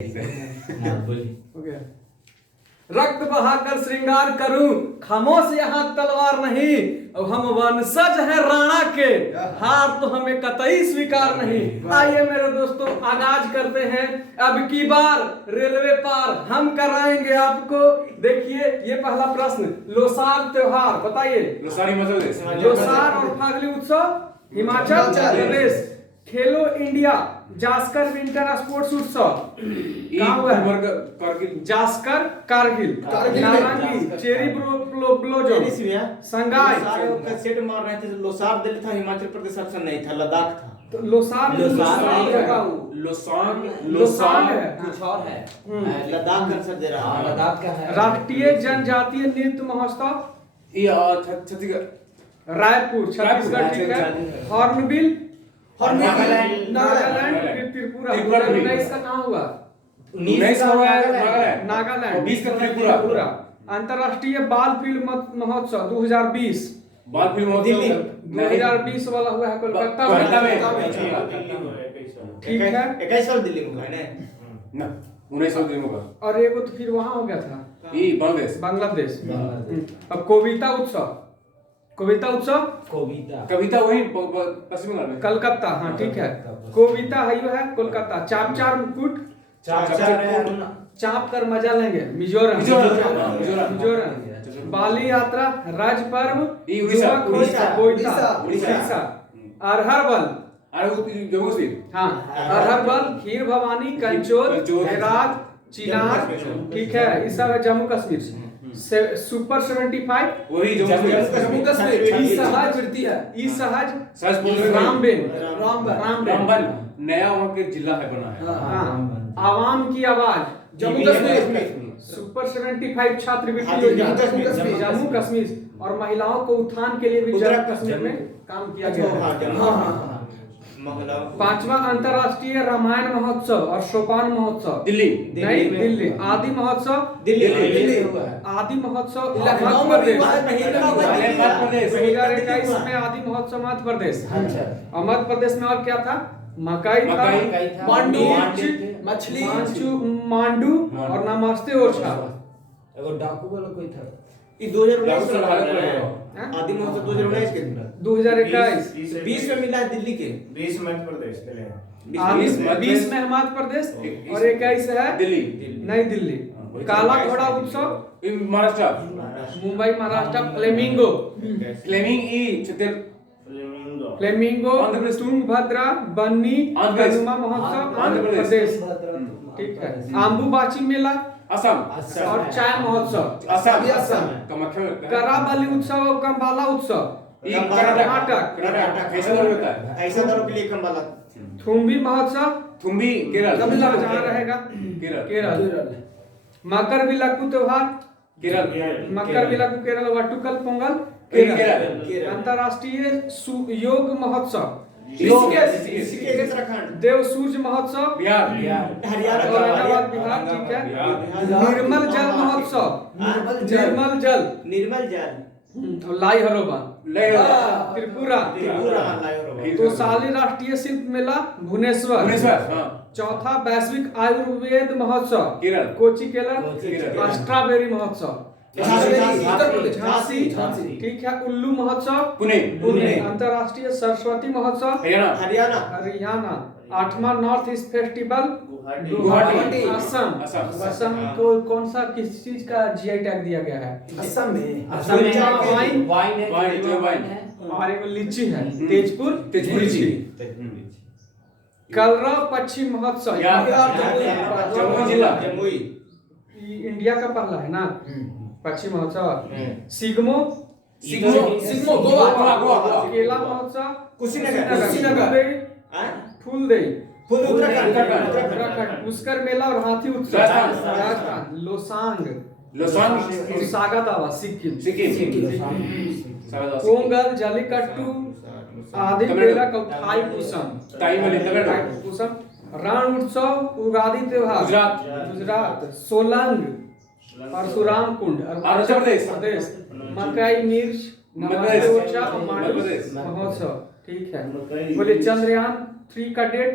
Okay. रक्त बहाकर श्रृंगार करूं, खामोश यहाँ तलवार नहीं। अब हम वंशज हैं राणा के, हार तो हमें कतई स्वीकार नहीं। आइए मेरे दोस्तों, आगाज करते हैं। अब की बार रेलवे पार हम कराएंगे आपको। देखिए ये पहला प्रश्न, लोसार त्योहार बताइए। लोसार और फागली उत्सव हिमाचल प्रदेश। खेलो इंडिया जास्कर विंटर स्पोर्ट्स उत्सव कहाँ हुआ है? जास्कर कारगिल। नारंगी चेरी ब्लोजो संगाई सेट मार रहे थे। लोसार दिल्ली था, हिमाचल प्रदेश ऑप्शन नहीं था, लद्दाख था। तो लोसार लोसार है, कुछ और है। लद्दाख आंसर दे रहा है। लद्दाख का है। राष्ट्रीय जनजातीय नृत्य महोत्सव छत्तीसगढ़ रायपुर छत्तीसगढ़। ठीक है। हॉर्नबिल नागालैंड फिर त्रिपुरा। 19 का कहाँ हुआ? 19 का नागालैंड। 20 का त्रिपुरा। अंतरराष्ट्रीय बाल फिल्म महोत्सव 2020। बाल फिल्म महोत्सव 2020 वाला हुआ है कोलकाता में। ठीक है। 21 साल दिल्ली में हुआ है ना, 19 साल दिल्ली में हुआ। और एगो तो फिर वहाँ हो गया था बांग्लादेश। अब कविता उत्सव कविता वही पश्चिम बंगाल में कलकत्ता। हाँ ठीक है। कविता है कोलकाता। चापचार मुकुट चाप कर मजा लेंगे मिजोरम। बाली यात्रा राज्य पर्व उड़ीसा। अरहर बल हाँ अरहर बल खीर भवानी कंचोल हेरात चिनार। ठीक है। ये सब है जम्मू कश्मीर। सुपर 75 वही जम्मू कश्मीर। ई सहज रामबन नया वहाँ के जिला है बना है। आवाम की आवाज जम्मू कश्मीर। सुपर 75 छात्रवृत्ति योजना जम्मू कश्मीर। और महिलाओं को उत्थान के लिए भी जम्मू कश्मीर में काम किया गया। पांचवा अंतरराष्ट्रीय रामायण महोत्सव और सोपान महोत्सव दिल्ली। आदि महोत्सव आदि महोत्सव मध्य प्रदेश। 2021 में आदि महोत्सव मध्य प्रदेश। और मध्य प्रदेश में और क्या था? मकाई था, मछली मांडू और नमस्ते ओरछा। डाकू वाला कोई था। 2019 आदि महोत्सव 2019 के 2021 20 में मिला है दिल्ली के। 20 मध्य प्रदेश के लिए 20 में मध्य प्रदेश और 21 है नई दिल्ली। काला घोड़ा उत्सव महाराष्ट्र मुंबई महाराष्ट्र। फ्लेमिंगो फ्लेमिंगो तुंगभद्रा बन्नी गनुमा महोत्सव आंध्र प्रदेश। ठीक है। आम्बुबाची मेला असम और चाय महोत्सव असम। कराबली उत्सव और कंबाला उत्सव कर्नाटक। ऐसा दरों के लिए कंबाला। थुम्बी महोत्सव थुम्बी केरल। तमिलनाडु जहाँ रहेगा केरल। मकर विलक्कू त्योहार मकर विलक्कू केरल। वटुकल पोंगल केरल। अंतरराष्ट्रीय योग महोत्सव देव सूर्य महोत्सव हरियाणा बिहार। ठीक है। निर्मल जल महोत्सव निर्मल जल लाई हरोबा त्रिपुरा। तोसाली राष्ट्रीय शिल्प मेला भुवनेश्वर। चौथा वैश्विक आयुर्वेद महोत्सव कोची केरल। स्ट्रॉबेरी महोत्सव झांसी। ठीक है। उल्लू महोत्सव पुणे। अंतरराष्ट्रीय सरस्वती महोत्सव हरियाणा। 8वां north east festival Guwahati Assam को कौन सा किस चीज का जीआई टैग दिया गया है? असम में वाइन और एक लीची है तेजपुर लीची। कलरव पश्चिम महोत्सव जमुई इंडिया का पहला है ना पश्चिम महोत्सव। सिग्मो गोवा। केला महोत्सव कुशीनगर। फूलदेई उत्तराखंड। पुष्कर मेला और हाथी उत्सव राजस्थान। लोसांग सागा दावा सिक्किम। पोंगल जल्लीकट्टू आदि मेला थाई पूसम। रण उत्सव उगादी त्योहार गुजरात। सोलंग परशुराम कुंड अरुणाचल प्रदेश। मकई मिर्च महोत्सव। ठीक है। बोले चंद्रयान 3 का डेट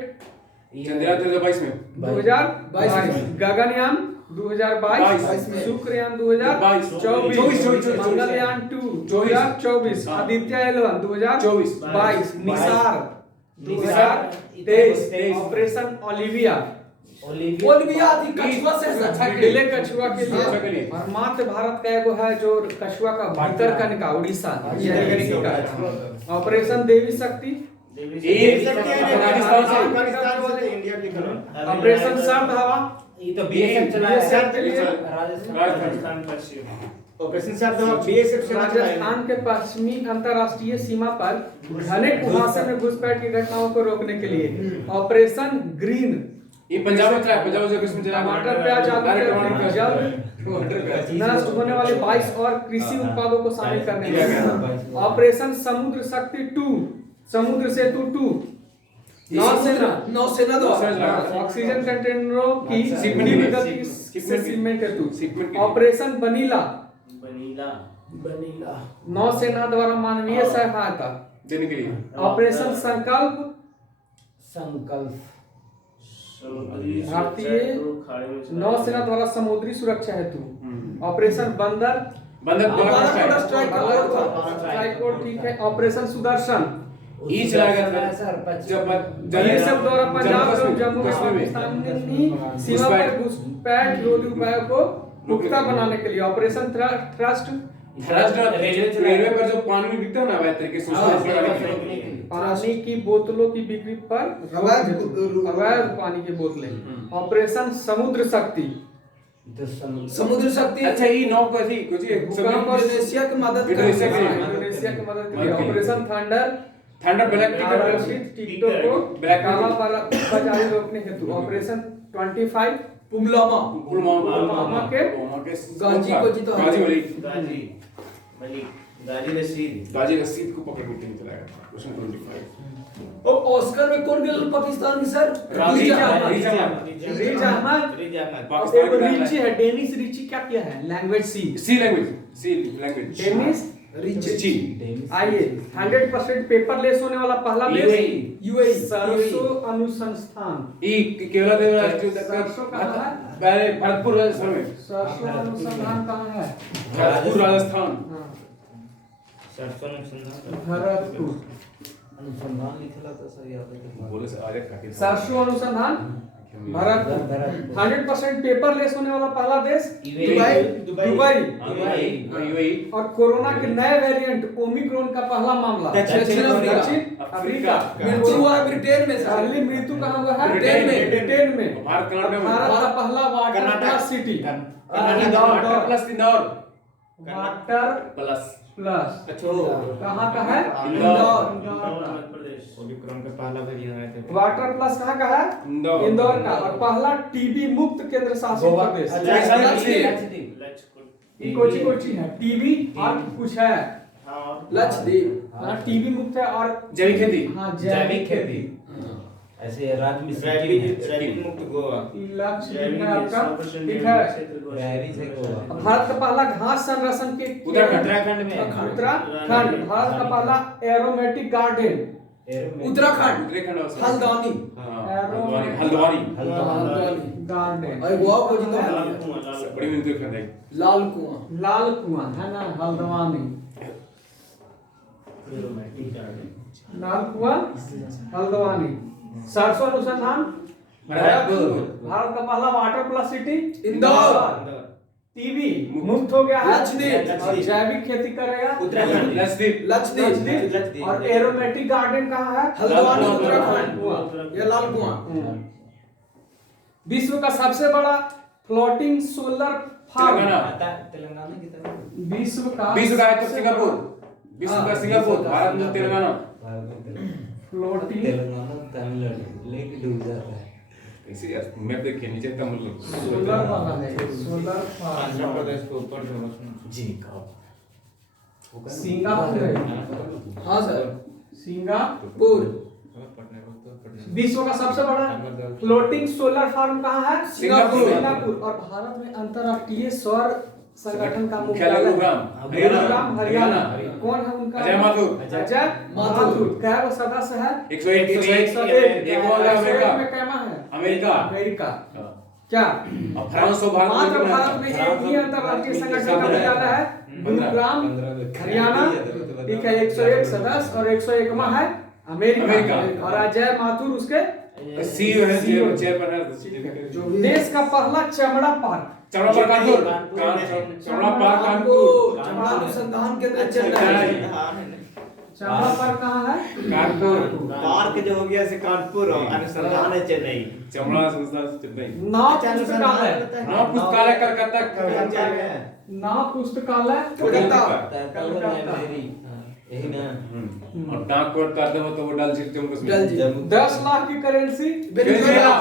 चंद्रयान 2022 में 2022 गगनयान 2022 में। Shukrayaan 24 2024 Mangalyaan 2 2024 Aditya L1 2024 Nisar 2023 operation Olivia थी कछुआ से अच्छा डिले कछुआ के कछुआ के लिए लिए। और मात्र भारत का एगो है जो कछुआ का भीतर कनिका उड़ीसा ऑपरेशन देवी शक्ति ऑपरेशन सर्द हवा ये तो बीएसएफ चलाया BSF के लिए राजस्थान पश्चिम ऑपरेशन साहब तो बीएसएफ से राजस्थान के पश्चिमी अंतरराष्ट्रीय सीमा पर घने कुहासे में घुसपैठ की घटनाओं को रोकने के लिए ऑपरेशन ग्रीन ये पंजाब में चला है, पंजाब से किसमें चला है? टमाटर प्याज आलू अरे के टमाटर जल्द टमाटर प्याज नष्ट होने वाले 22 और कृषि उत्पादों को शामिल करने में ऑपरेशन समुद्र शक्ति 2 समुद्र सेतु 2 नौसेना द्वारा ऑक्सीजन कंटेनरों की शिपमेंट धीमी में। गति से शिपमेंट हेतु शिपमेंट के लिए। ऑपरेशन बनीला बनीला नौसेना द्वारा मानवीय सहायता देने के लिए ऑपरेशन संकल्प संकल्प भारतीय नौसेना द्वारा समुद्री सुरक्षा हेतु ऑपरेशन बंदर बंदक बंदर स्ट्राइक स्ट्राइक कोड ठीक है ऑपरेशन सुदर्शन ई चलाया गया था सर जब ये सब द्वारा पंजाब और जम्मू कश्मीर में पाकिस्तान में सीमा पर घुसपैठ विरोधी उपायों को पुख्ता बनाने के लिए ऑपरेशन थ्रस्ट रेलवे पर जो पानी में बिकता है ना वह तरीके से उसको लगाने के लिए। पानी की बोतलों की बिक्री पर अवैध पानी की बोतलें ऑपरेशन समुद्र शक्ति समुद्र शक्ति अच्छा ये नौ को थी कुछ ये भूकंप और इंडोनेशिया की मदद इंडोनेशिया के लिए। इंडोनेशिया की मदद के लिए ऑपरेशन थंडर थंडर ब्लैक आरक्षित टिकटों को ब्लैक काला बाजारी रोकने हेतु ऑपरेशन 25 पुलवामा पुलवामा के गाजी को जीतो गाजी रशीद को पकड़ के नहीं चलाया गया क्वेश्चन 25 और ऑस्कर में कौन गया पाकिस्तान की सर राजी रिच अहमद पाकिस्तान एक रिची है डेनिस रिची क्या किया है language C language Dennis Ritchie आइए 100% पेपरलेस होने वाला पहला देश यूएई सरसों अनुसंधान ई केरला देव राष्ट्रीय सरसों कहाँ है पहले भरतपुर राजस्थान में सरसों अनुसंधान कहाँ है भरतपुर राजस्थान भरतपुर अनुसंधान लिखला तो सर याद बोले से आगे काके सरसों अनुसंधान भरतपुर 100% पेपरलेस होने वाला पहला देश दुबई यूएई और कोरोना के नए वेरिएंट ओमिक्रॉन का पहला मामला दक्षिण अफ्रीका मृत्यु हुआ ब्रिटेन में सर पहली मृत्यु कहाँ हुआ है ब्रिटेन में भारत कर्नाटक में भारत का पहला water plus city water plus Indore water plus कहाँ का है वाटर प्लस कहाँ का है इंदौर का और पहला टीबी मुक्त केंद्र शासित प्रदेश कोची है टीबी और कुछ है लक्षद्वीप हाँ टीबी मुक्त है और जैविक खेती हाँ जैविक खेती ऐसे राज्य में रैबिट मुक्त गोवा लक्षद्वीप है आपका ठीक है भारत का पहला घास संरक्षण के उत्तराखंड में उत्तराखंड भारत का पहला aromatic garden Uttarakhand Haldwani Haldwani garden और गोवा को जीतो बड़ी मिलती है लाल कुआं लाल कुआं है ना हल्द्वानी लाल कुआं हल्द्वानी सरसों अनुसंधान भारत का पहला water plus city Indore TB मुक्त हो गया है लक्षद्वीप और जैविक खेती करेगा उत्तराखंड लक्षद्वीप और एरोमेटिक गार्डन कहाँ है हल्द्वानी उत्तराखंड ये लाल कुआं विश्व का सबसे बड़ा फ्लोटिंग सोलर फार्म तेलंगाना की तरफ विश्व का है तो सिंगापुर विश्व का सिंगापुर भारत में तेलंगाना फ्लोटिंग तमिलनाडु लेके डूब जाता है इसे यार मैप देखिए नीचे तमिल सोलर वाला है सोलर फार्म आंध्र प्रदेश के ऊपर से रोशनी जी का सिंगापुर है हाँ सर सिंगापुर विश्व का सबसे बड़ा फ्लोटिंग सोलर फार्म कहाँ है सिंगापुर। सिंगापुर और भारत में अंतरराष्ट्रीय सौर संगठन का मुख्यालय गुरुग्राम, गुरुग्राम, हरियाणा। हरियाणा। कौन है उनका? अजय माथुर। अजय माथुर। क्या वो सदस्य है? 101 101 वो वाला अमेरिका। में कैमा है? अमेरिका। अमेरिका। हाँ। क्या? और फ्रांस और भारत मात्र में भारत में एक ही अंतर्राष्ट्रीय संगठन का मुख्यालय है गुरुग्राम, हरियाणा। ठीक है, 101 सदस्य और 101वां है अमेरिका। अमेरिका। और अजय माथुर उसके सीईओ है, चेयरमैन है। देश का पहला चमड़ा पार्क। चमड़ा पार्क कानपुर। चमड़ा पार्क कानपुर। चमड़ा अनुसंधान केंद्र चेन्नई। चेन्नई। चमड़ा पार्क कहाँ है? कानपुर। पार्क जो हो गया से कानपुर और अनुसंधान है चेन्नई। चमड़ा संस्थान चेन्नई। नाव पुस्तकालय। नौ पुस्तकालय कलकत्ता। नाव पुस्तकालय कोलकाता। यही ना। और डाक को कर दो तो वो डाल सकते हो उसमें। डल जी। 10 लाख की currency. Venezuela.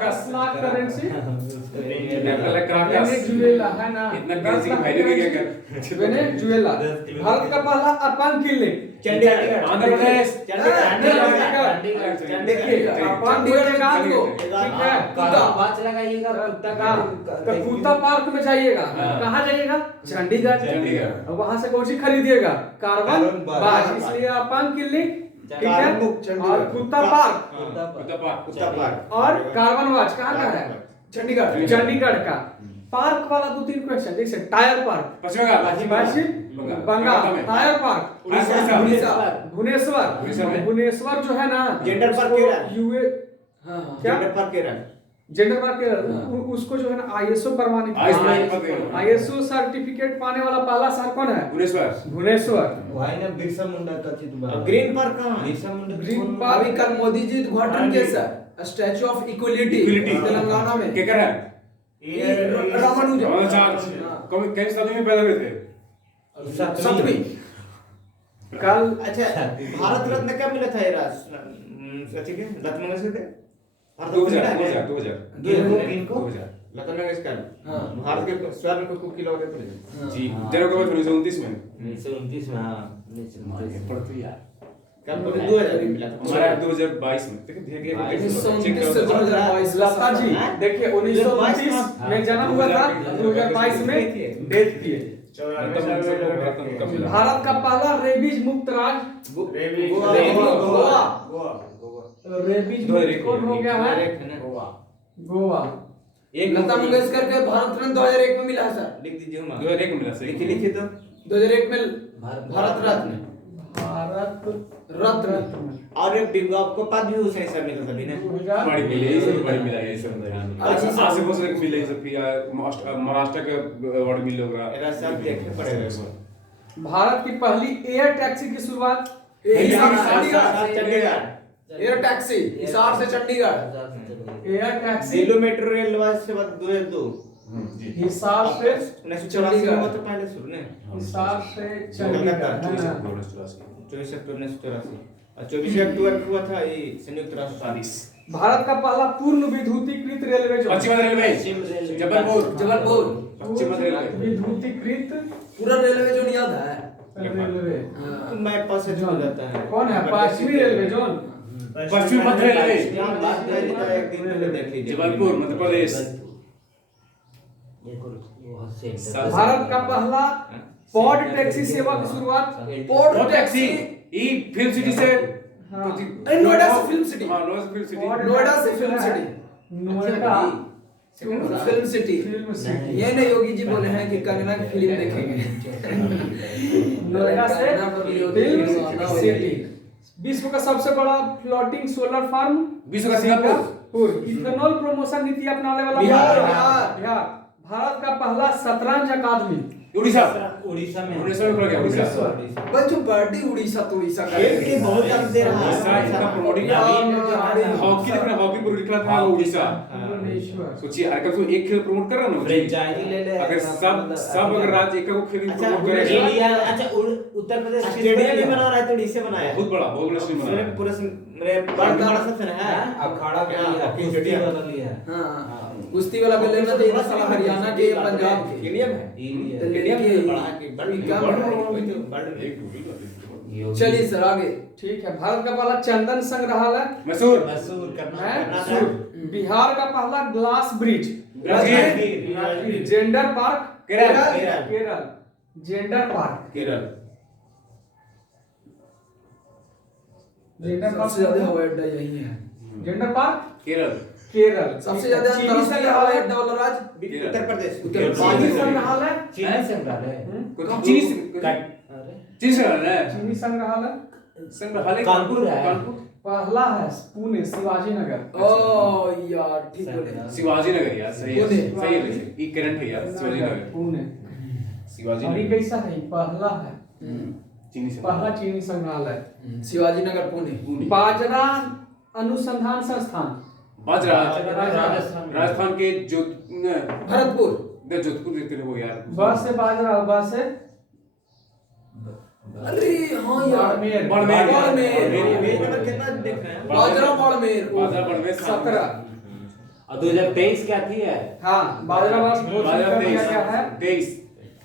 10 lakh currency. Caracas. Venezuela है ना? इतना करेंसी की वैल्यू भी क्या कर? वेनेजुएला। भारत का पहला अपान किले। चंडीगढ़। आंध्र प्रदेश। देखिए अपान बोलेगा आपको, ठीक है? बात लगाइएगा कुत्ता का। तो कुत्ता पार्क में जाइएगा। हाँ। कहाँ जाइएगा? चंडीगढ़। चंडीगढ़। और वहां से कौन सी खरीदिएगा? कार्बन कार्बन बाज। बाज। इसलिए अपान किले, ठीक है? चंडीगढ़। और कुत्ता पार्क कुत्ता पार्क। कुत्ता पार्क। और कार्बन वाच कहाँ का है? चंडीगढ़। चंडीगढ़ का। पार्क वाला 2-3 क्वेश्चन जैसे tyre park Paschim Bengal. Paschim Bengal Bengal. Tyre park Orissa. Orissa. Bhubaneswar. Orissa में। भुवनेश्वर जो है ना, जेंडर पार्क उसको केरल। यूए हाँ। क्या? Gender park Kerala. Gender park Kerala, उसको जो है ना आईएसओ प्रमाणित आईएसओ सर्टिफिकेट पाने वाला पहला शहर कौन है? भुवनेश्वर। भुवनेश्वर। वही ना बिरसा मुंडा का चित्र और ग्रीन पार्क कहाँ है? बिरसा मुंडा ग्रीन पार्क अभी कल मोदी जी उद्घाटन के sir statue of equality Equality। Telangana में। क्या कर रहा है? रामानुजन। रामानुजाचार्य। कौन कई सदी में पैदा हुए थे? 7वीं। कल अच्छा, भारत रत्न कब मिला था ये सचिन के? लता मंगेशकर के? भारत रत्न 2000 मिला है? 2000 किनको? 2000 लता मंगेशकर। हाँ। भारत के स्वर्ण को खूब खिलौने थे। जी जरा कब 1929 में 1929 में। हाँ, 1929 पढ़ते यार कब बोले 2000 में मिला था? हमारा 2022 में देखो धीरे धीरे 1929 से 2022 लता जी देखिए 1929 में जन्म हुआ था, 2022 में डेथ किए। भारत का पहला रेबीज मुक्त राज्य रेबीज मुक्त कौन हो गया है? गोवा। एक लता मंगेशकर के भारत रत्न 2001 में मिला है सर। लिख दीजिए हम 2001 में मिला सही लिखिए तो 2001 में भारत रत्न। भारत रत्न। और एक डिब्बा आपको पद्म भूषण सब मिला था ना? 2000 बड़ी मिली ये सब बड़ी मिला ये सब आज से बहुत सारे मिले ये सब फिर महाराष्ट्र के अवार्ड मिले होगा एरा सब देखने पड़ेगा। भारत की पहली एयर टैक्सी की शुरुआत चंडीगढ़। एयर टैक्सी हिसार से Chandigarh. Air taxi Delhi metro rail से बाद 2002 हिसार से 1984 में हुआ तो पहले शुरू ने हिसार से चंडीगढ़। 24 अक्टूबर 1984 और 24 अक्टूबर को हुआ था ये संयुक्त राष्ट्र। भारत का पहला पूर्ण विद्युतीकृत रेलवे जो पश्चिम रेलवे जबलपुर पश्चिम रेलवे विद्युतीकृत पूरा रेलवे जोन याद है। रेलवे मैं पास से जुड़ जाता है। कौन है? पश्चिमी रेलवे जोन पश्चिम मध्य रेलवे एक दिन पहले देख लीजिए। जबलपुर मध्य प्रदेश भारत का पहला पॉड टैक्सी सेवा की शुरुआत पोर्ट टैक्सी ई फिल्म सिटी से हाँ। नोएडा से फिल्म सिटी। हां नोएडा से फिल्म सिटी नोएडा से film city. Noida film city. Film city. ये नहीं योगी जी बोले हैं कि कंगना की फिल्म देखेंगे। नोएडा से फिल्म सिटी। विश्व का सबसे बड़ा फ्लोटिंग सोलर फार्म विश्व का सिंगापुर इथेनॉल प्रमोशन नीति अपनाने वाला बिहार। भारत का पहला शतरंज अकादमी उड़ीसा उड़ीसा में। उड़ीसा में पड़ गया उड़ीसा बच्चों बर्थडे उड़ीसा तो उड़ीसा का खेल के बहुत ज्यादा दे रहा उड़ीसा इतना प्रमोटिंग हॉकी देख रहा हॉकी पर लिखा था उड़ीसा भुवनेश्वर। सोचिए अगर कोई एक खेल प्रमोट कर रहा ना फ्रेंचाइजी ले ले। अगर सब अगर राज्य एक को खेल अच्छा, प्रमोट करेगा इंडिया अच्छा उत्तर प्रदेश स्टेडियम भी बना रहा है तो उड़ीसा बनाया। बहुत बड़ा स्टेडियम बना है पूरा मेरे बड़ा सबसे है अखाड़ा के लिए हाँ, कुश्ती वाला लिया है। हाँ कुश्ती वाला भी लेना तो ये साला हरियाणा के या पंजाब के। इंडियम है इंडियम के बड़ा के बड़ा चलिए सर आगे। ठीक है। भारत का पहला चंदन संग्रहालय मैसूर है। बिहार का पहला glass bridge Rajgir gender park Kerala Kerala. Gender park, Kerala gender सबसे ज्यादा पार्क, हवाई अड्डा यही है। Gender park Kerala Kerala. सबसे ज्यादा चीनी अंतरराष्ट्रीय हवाई संग्रहालय, अड्डा वाला राज्य केरल। उत्तर प्रदेश। चीनी संग्रहालय, चीनी संग्रहालय चीनी अरे चीनी संग्रहालय चीनी संग्रहालय संग्रहालय कानपुर है। कानपुर पहला है पुणे शिवाजी नगर। ओ यार ठीक बोले। शिवाजी नगर यार सही है पुणे। सही है ये करंट है यार शिवाजी नगर पुणे। शिवाजी और ये नगर कैसा है? पहला है, चीनी पहला चीनी संग्रहालय। शिवाजी नगर पुणे। पुणे। बाजरा अनुसंधान संस्थान, बाजरा राजस्थान। राजस्थान के भरतपुर। जोधपुर देखते हो यार ब से बाजरा, ब से अरे हाँ यार बाड़मेर, बाड़मेर। पेज नंबर कितना देख रहे हैं? बाजरा बाड़मेर। बाजरा बाड़मेर 17। और 2023 क्या थी है? हाँ, बाजरा घोषित बाजरा कर दिया गया है। 23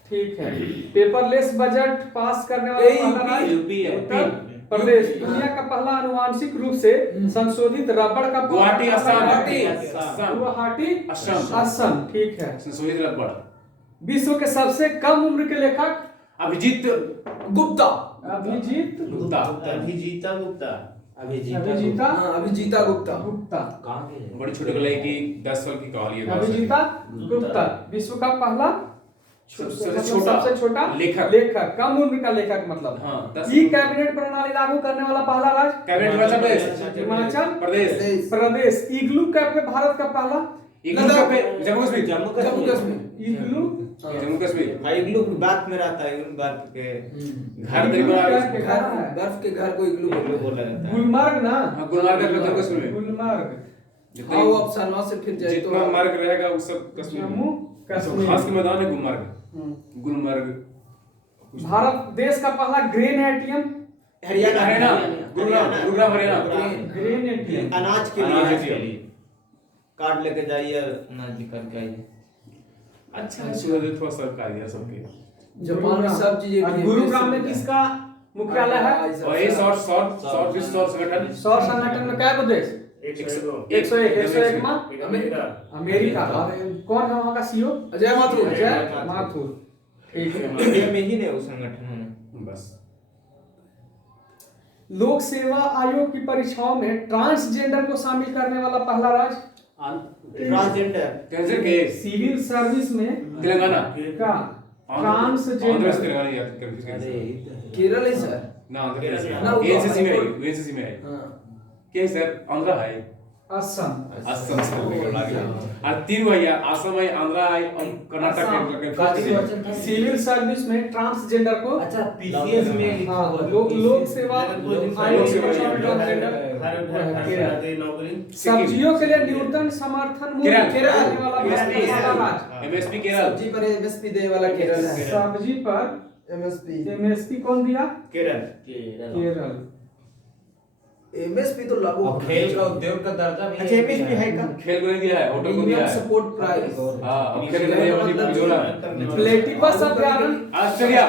ठीक है। पेपरलेस बजट पास करने वाला पहला राज्य यूपी है। उत्तर प्रदेश। दुनिया का पहला आनुवांशिक रूप से संशोधित रबड़ का पौधा गुवाहाटी पहला असम राज्य। असम गुवाहाटी असम असम। ठीक है। संशोधित रबड़ विश्व के सबसे कम उम्र के लेखक अभिजीत गुप्ता। अभिजीत गुप्ता अभिजीता गुप्ता। अभिजीता हाँ अभिजीता गुप्ता। गुप्ता। कहाँ के हैं? बड़ी छोटी कलाई की 10 साल की कहानी है अभिजीता गुप्ता विश्व का पहला सबसे छोटा लेखक। कम उम्र का लेखक मतलब। हाँ 10 ई कैबिनेट प्रणाली लागू करने वाला पहला राज्य कैबिनेट हिमाचल प्रदेश हिमाचल प्रदेश प्रदेश। इग्लू कैफे भारत का पहला लद्दाख जम्मू कश्मीर जम्मू कश्मीर। इग्लू जम्मू कश्मीर भाई इग्लू बात में रहता है, इग्लू बात के घर तरीका घर बर्फ के घर को इग्लू इग्लू बोलते बोला जाता है। गुलमर्ग ना, हाँ गुलमर्ग का जम्मू कश्मीर में गुलमर्ग जितना हाँ वो अब सनवा से फिर जाए जितना तो मार्ग रहेगा वो सब कश्मीर में। जम्मू सब कश्मीर। खास के मैदान है गुलमर्ग हम्म। गुलमर्ग भारत देश का पहला grain ATM, Haryana Gurugram Haryana grain ATM अनाज के अनाज लिए के लिए। कार्ड लेके जाइए, अनाज निकाल के आइए। अच्छा है सूरज थोड़ा सरकार दिया सबके जापान में सब चीजें और गुरुग्राम में किसका मुख्यालय है? और ये शॉर्ट विश्व सौर संगठन सौर संगठन में क्या देश? 101 में अमेरिका। अमेरिका। और कौन है वहाँ का सीईओ? अजय माथुर। अजय माथुर। ठीक है। इंडिया में ही नहीं वो संगठन है। बस लोक सेवा आयोग की परीक्षाओं में ट्रांसजेंडर को शामिल करने वाला पहला राज्य? ट्रांसजेंडर कैंसर के सिविल सर्विस में तेलंगाना का आंध्र प्रदेश ट्रांसजेंडर तेलंगाना याद कर अरे केरल है सर। ना आंध्र प्रदेश ना, वो तो एनसीसी में हाईकोर्ट। एनसीसी में है हाँ क्या है सर आंध्र है असम। असम से निकल आ गया और तीन भैया असम है आंध्र है और कर्नाटक है काफी वचन था। सिविल सर्विस में ट्रांसजेंडर को अच्छा पीसीएस में लिखा हाँ, हुआ था। लोक सेवा आयोग की परीक्षा में ट्रांसजेंडर सब्जियों के लिए न्यूनतम समर्थन मूल्य केरल। देने वाला पहला राज्य? एमएसपी केरल सब्जी पर एमएसपी दे वाला केरल है। सब्जी पर एमएसपी कौन दिया? केरल। केरल। एमएसपी तो लागू और खेल का उद्योग का दर्जा भी अच्छा एमएसपी है का? खेल को नहीं दिया है होटल को दिया इंडियन है सपोर्ट प्राइस। हां अब खेल को दिया है जोड़ा प्लेटिपस अभ्यारण्य ऑस्ट्रेलिया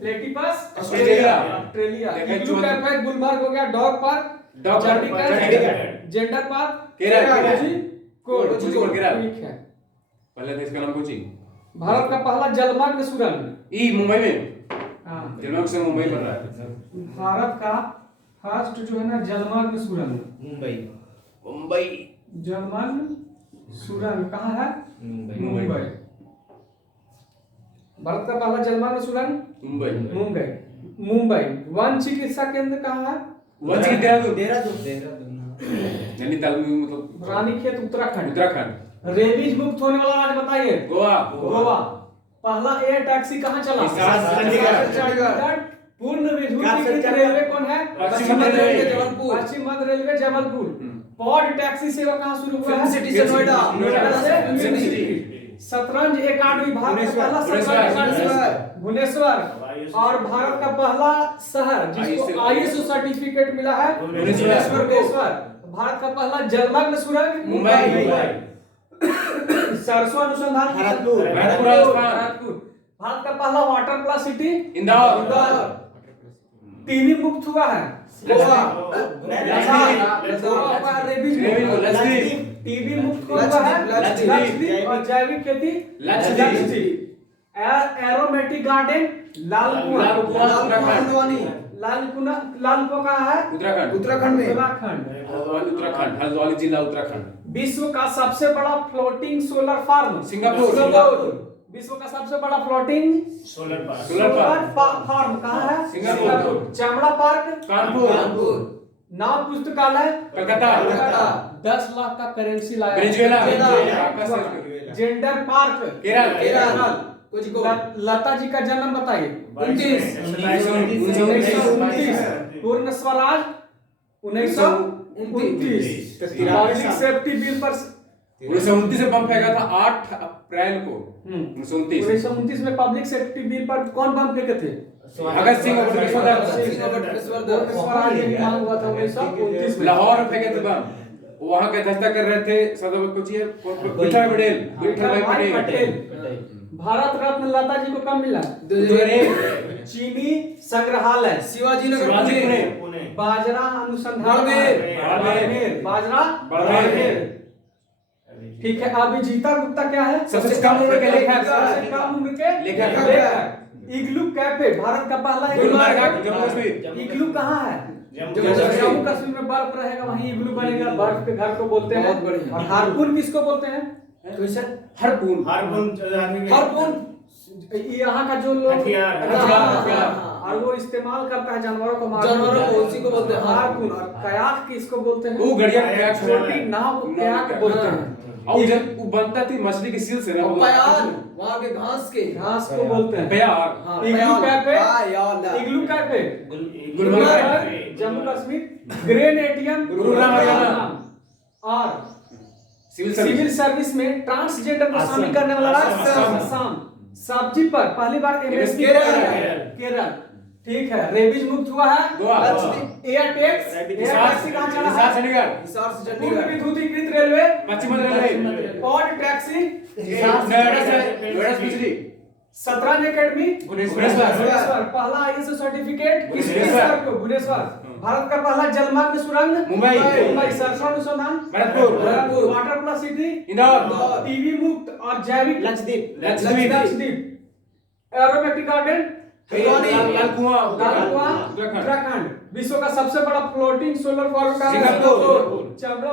प्लेटिपस ऑस्ट्रेलिया। ऑस्ट्रेलिया। देखा इग्लू जो- कैफे गुलमर्ग हो गया। Dog park dog park, Chandigarh. Gender park Kerala. Code. Kozhikode, Kerala. ठीक है। पहले देश का नाम कोची भारत का पहला जलमार्ग सुरंग? ई मुंबई में हाँ। जलमार्ग से मुंबई बन रहा है भारत का फर्स्ट जो है ना जलमार्ग सुरंग, मुंबई जलमार्ग सुरंग कहाँ है? मुंबई। मुंबई। भारत का पहला जलमार्ग सुरंग मुंबई मुंबई। वन चिकित्सा केंद्र कहाँ है? वंचित देहरादून देहरादून। नैनीताल में मतलब रानीखेत उत्तराखंड। उत्तराखंड रेबीज मुक्त होने वाला राज्य बताइए? गोवा गोवा। पहला एयर टैक्सी कहाँ चला? चंडीगढ़। पूर्ण विद्युतीकृत रेलवे कौन है? पश्चिम मध्य रेलवे जबलपुर। पश्चिम मध्य रेलवे जबलपुर। पॉड टैक्सी सेवा कहाँ शुरू हुआ है? फिल्म सिटी से नोएडा। नोएडा से फिल्म फिल्म सिटी। सिटी। शतरंज एकेडमी भारत का पहला शतरंज भुवनेश्वर। एकेडमी भुवनेश्वर। और भारत का पहला शहर जिसको आईएसओ सर्टिफिकेट मिला है भुवनेश्वर। भुवनेश्वर। भारत का पहला जलमग्न सुरंग मुंबई। सरसों अनुसंधान भरतपुर। भरतपुर। भारत का पहला water plus city Indore Indore. TB मुक्त हुआ है गोवा। लक्षद्वीप टीबी मुक्त हुआ है लक्षद्वीप। लक्षद्वीप। और जैविक खेती लक्षद्वीप। एरोमेटिक गार्डन लाल कुआं लाल कुआं कहाँ है? उत्तराखंड में उत्तराखंड हल्द्वानी जिला उत्तराखंड। विश्व का सबसे बड़ा फ्लोटिंग सोलर फार्म सिंगापुर। विश्व का सबसे बड़ा फ्लोटिंग सोलर फार्म कहाँ है? सिंगापुर। चमड़ा पार्क कानपुर। नाव पुस्तकालय कलकत्ता। 10 लाख का करेंसी लाया। Venezuela. Gender park Kerala. Lata ji का जन्म बताइए। 1929। पूर्ण स्वराज 1929। पब्लिक सेफ्टी बिल पर 1929 में बम फेंका था 8 अप्रैल को 1929। 1929 में पब्लिक सेफ्टी बिल पर कौन बम फेंके थे? भगत सिंह और विश्वनाथ स्वराज निर्माण हुआ था 1929 में। लाहौर में फेंके थे बम। वहां के दस्ता कर रहे थे सदर कुछ विठल भाई पटेल। भारत रत्न लता जी को कब मिला? 2001। चीनी संग्रहालय शिवाजी नगर पुणे। बाजरा अनुसंधान बाड़मेर। बाजरा बाड़मेर। ठीक है। अभिजीता गुप्ता क्या है? सबसे कम उम्र के लेखक। सबसे कम उम्र के लेखक। इग्लू कैफे भारत का पहला जम्मू कश्मीर। इग्लू कहाँ है? जम्मू कश्मीर में बर्फ रहेगा वहीं इग्लू बनेगा। बर्फ के घर को बोलते हैं। बहुत बढ़िया। और हारपून किसको बोलते हैं? हरपून। यहाँ का जो लोग हथियार। और वो इस्तेमाल करता है जानवरों को मारने जानवरों को के लिए। उसी को बोलते हैं हारपून। और कयाक किसको बोलते हैं? वो गड़िया कयाक छोटी नाव को कयाक बोलते हैं। और जब वो बनता थी मछली के सील से ना प्यार वहाँ के घास को बोलते हैं प्यार। इग्लू कैफे इग्लू गुलबर्गा जम्मू कश्मीर। ग्रेनेडियम गुरुग्राम हरियाणा। और सिविल सर्विस में ट्रांसजेंडर को शामिल करने वाला राज्य असम। सब्जी पर पहली बार एमएसपी केरल। ठीक है। रेबीज मुक्त हुआ है गोवा। एयर टैक्सी कहाँ चला है? चंडीगढ़। पूर्व विद्युतीकृत रेलवे पश्चिम मध्य रेलवे। पॉड टैक्सी नोएडा से बिजली। 17 एकेडमी भुवनेश्वर। पहला आईएसओ सर्टिफिकेट भुवनेश्वर। भुवनेश्वर। भारत का पहला जलमार्ग सुरंग मुंबई। सरसों अनुसंधान Bharatpur. Water plus city Indore. TB मुक्त और जैविक लक्षद्वीप। एरोमेटिक गार्डन लाल कुआं उत्तराखंड। विश्व का सबसे बड़ा फ्लोटिंग सोलर फार्म का सिंगापुर। चमड़ा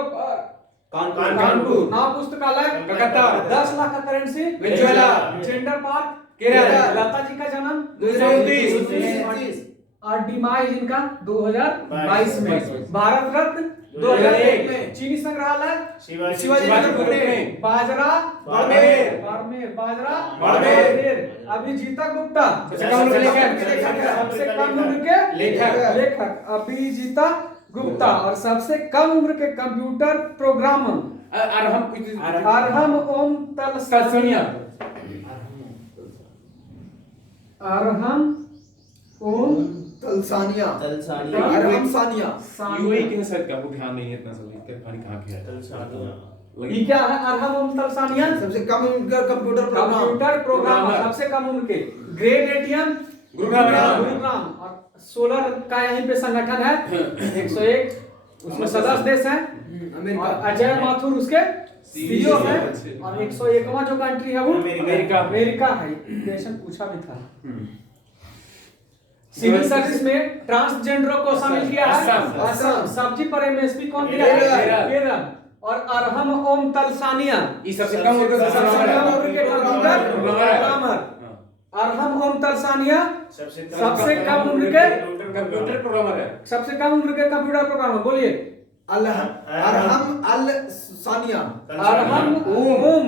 कानपुर। नाव पुस्तकालय कलकत्ता। 10 लाख का currency Venezuela. Gender park Kerala. Lata ji का जन्म 1929। और डिमाइज इनका 2022 में। 22। भारत रत्न 2001 में। चीनी संग्रहालय शिवाजी नगर में। बाजरा बाड़मेर। बाड़मेर। अभिजीता गुप्ता सबसे कम उम्र के लेखक। सबसे कम उम्र के लेखक अभिजीता गुप्ता। और सबसे कम उम्र के computer programmer Arham Om Talsania. Arham Om Talsania UAE के सर का वो ध्यान नहीं है इतना सब इसका कहानी कहां की है। ये क्या है? अरहम ओम तलसानिया सबसे कम उम्र का कंप्यूटर प्रोग्रामर सबसे कम उम्र के। ग्रेनेडियम गुरुग्राम। और सोलर का यहीं पे संगठन है 101 उसमें सदस्य देश हैं। और अजय माथुर उसके सीईओ है। और 101वां जो कंट्री है वो अमेरिका है। क्वेश्चन पूछा भी था। सिविल सर्विस में ट्रांसजेंडरों को शामिल किया है असम। सब्जी पर एमएसपी कौन दिया है? केरल। और अरहम ओम तलसानिया ये सबसे कम उम्र के कंप्यूटर प्रोग्रामर। अरहम ओम तलसानिया सबसे कम उम्र के कंप्यूटर प्रोग्रामर है। सबसे कम उम्र के कंप्यूटर प्रोग्रामर बोलिए। अरहम अल सानिया। अरहम ओम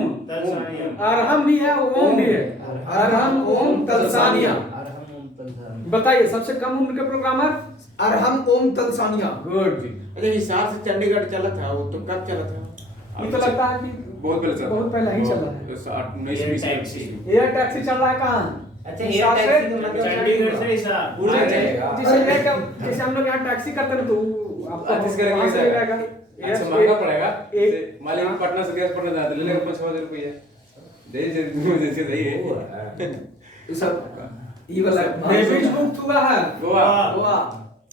अरहम भी है ओम भी है। अरहम ओम तलसानिया। बताइए सबसे कम उम्र के प्रोग्रामर? अरहम ओम तलसानिया। गुड। अरे हिसाब से चंडीगढ़ चला था वो तो कब चला था? ये तो लगता है कि बहुत पहले चला। बहुत पहले ही चला है। 1920 एयर टैक्सी चल रहा है कहाँ? अच्छा एयर टैक्सी का मतलब चंडीगढ़ से हिसाब जैसे हम लोग यहाँ टैक्सी करते हैं तो आपको छत्तीसगढ़ वहाँ से जाएगा। जाएगा। अच्छा महंगा पड़ेगा। मालिक पटना से गैस पटना जाता ले लेगा 5,000 रुपया। दे जैसे सही है। सब ये वाला रेबीज मुक्त हुआ है गोवा।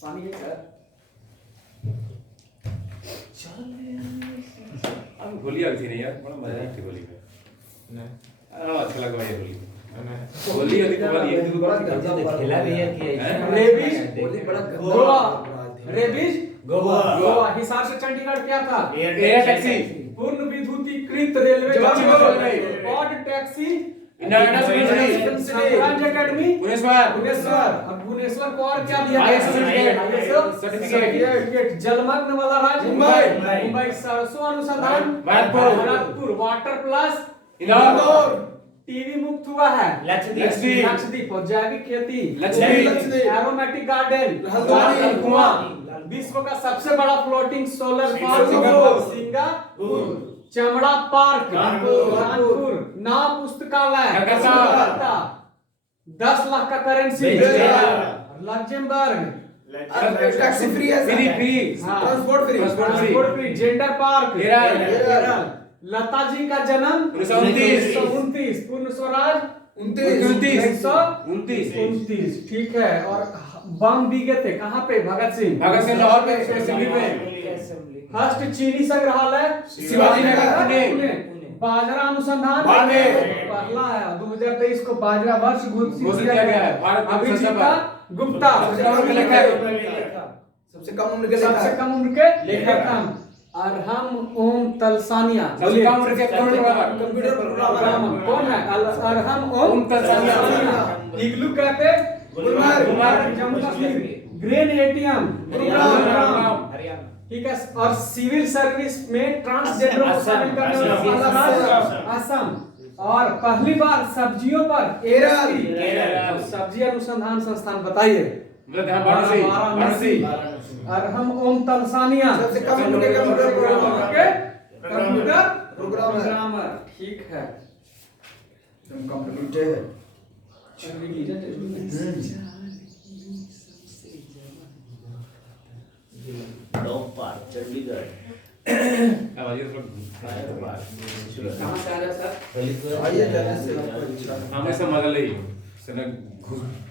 पानी है अब होली आ गई थी नहीं यार बड़ा मजा आई थी होली में। अच्छा लगा ये होली। होली अधिक वाली है बड़ा गंदा खेला भी है कि रेबीज होली बड़ा गोवा गंदा रेबीज गोवा हिसार से चंडीगढ़ क्या था एयर टैक्सी पूर्ण विद्युतीकृत रेलवे पॉड टैक्सी संक्रांत एकेडमी भुवनेश्वर और भुवनेश्वर को और क्या दिया ISO सर्टिफिकेट जलमग्न वाला राज्य मुंबई सरसों अनुसंधान Bharatpur water plus Indore TV मुक्त हुआ है लक्षद्वीप और जैविक खेती लक्षद्वीप एरोमेटिक गार्डन हल्द्वानी कुआं विश्व का सबसे बड़ा फ्लोटिंग सोलर पार्क सिंगापुर चमड़ा पार्क कानपुर नाव पुस्तकालय कलकत्ता 10 लाख का करेंसी लक्जमबर्ग टैक्सी फ्री है free transport free gender park Kerala Lata ji का जन्म 1929 पूर्ण स्वराज 1929 ठीक है। और बम बिके थे कहाँ पे भगत सिंह लाहौर में असेंबली में फर्स्ट चीनी संग्रहालय शिवाजी नगर पुणे बाजरा अनुसंधान पहला है 2023 को बाजरा वर्ष घोषित किया गया है। भारत अभिजीता गुप्ता सबसे कम उम्र के लेखक हम अरहम ओम तलसानिया कंप्यूटर प्रोग्रामर कौन है Arham Om Talsania igloo cafe Gulmarg Jammu Kashmir grain ATM Haryana ठीक है। और सिविल सर्विस में ट्रांसजेंडर को शामिल करने वाला पहला राज्य असम और पहली बार सब्जियों पर केरल सब्जी अनुसंधान संस्थान बताइए वाराणसी अरहम ओम तलसानिया सबसे कम उम्र के कंप्यूटर प्रोग्रामर ठीक है। कंप्यूटर है चंडीगढ़ कहां से आ रहा सर आइए जल्दी से हमें से मजा ले सने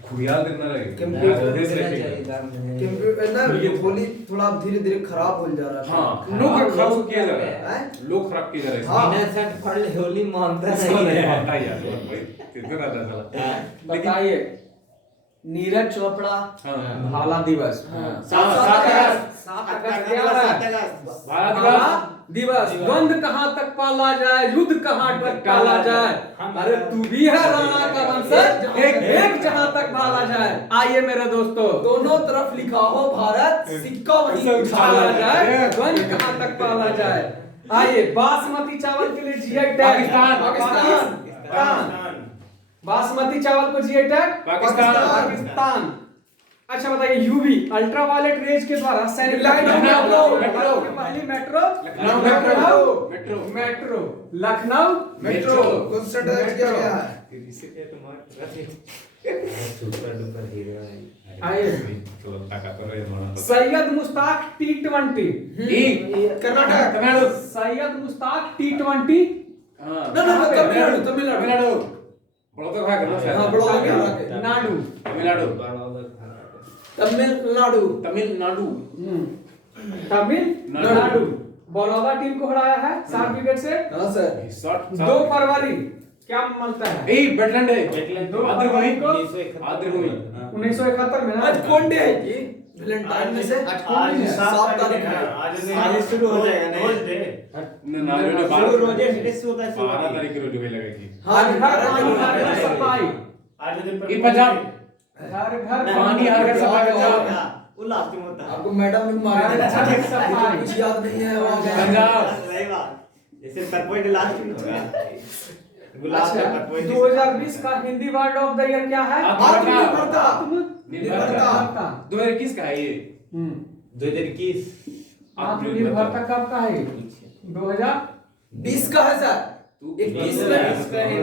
खुरियाल देना रहे कंप्यूटर ना ये होली थोड़ा धीरे-धीरे खराब हो जा रहा है। हां लोग खराब किया जा रहा है लोग खराब किया जा रहे हैं बिना शर्ट पहले होली मानता इसको नहीं नहीं है मानता यार भाई कितना रहता चला बताइए नीरज चोपड़ा हां भाला दिवस 7 अगस्त क्या है भाला दिवस द्वंद्व कहाँ तक पाला जाए युद्ध कहाँ तक टाला जाए अरे तू भी है राणा का वंशज एक जहाँ तक भाला जाए। आइए मेरे दोस्तों दोनों तरफ लिखा हो भारत सिक्का वहीं उछाला जाए द्वंद्व कहाँ तक पाला जाए। आइए बासमती चावल के लिए जीआई टैग पाकिस्तान बासमती चावल को जीआई टैग पाकिस्तान। अच्छा बताइए यूवी अल्ट्रावायलेट रेज के द्वारा सैनिटाइज पहली मेट्रो लखनऊ मेट्रो कंस्ट्रक्ट किया गया है। सुपर डुपर हीरो है आइए कर्नाटक सैयद मुश्ताक T20 कर्नाटक सैयद मुश्ताक T20 तमिलनाडु बड़ा तो खा करना हाँ बड़ा गया नाडु तमिलनाडु तमिलनाडु बड़ौदा टीम को हराया है 7 विकेट से। हां सर 2 फरवरी क्या मिलता है ए बैटलैंड है आद्रभूमि 1971 में ना आज कौन डे है जी वैलेंटाइन में से आज कौन दिन है? 7 तारीख है आज शुरू हो जाएगा नहीं ना ना शुरू रोजे फिनिश होता है 12 तारीख को रोज लगेगी हर घर पानी हर घर सफाई आज दिन ये पंजाब हर घर पानी हर घर सफाई पंजाब वो लास्ट में होता है आपको मैडम ने मारा सफाई कुछ याद नहीं है वहां पंजाब सही बात जैसे सरपंच लास्ट में होता है गुलाब का सरपंच 2020 का Hindi word of the year क्या है? आत्मनिर्भरता आत्मनिर्भरता 2021 का है ये 2021 आत्मनिर्भरता कब का है? 20 का है सर 21 में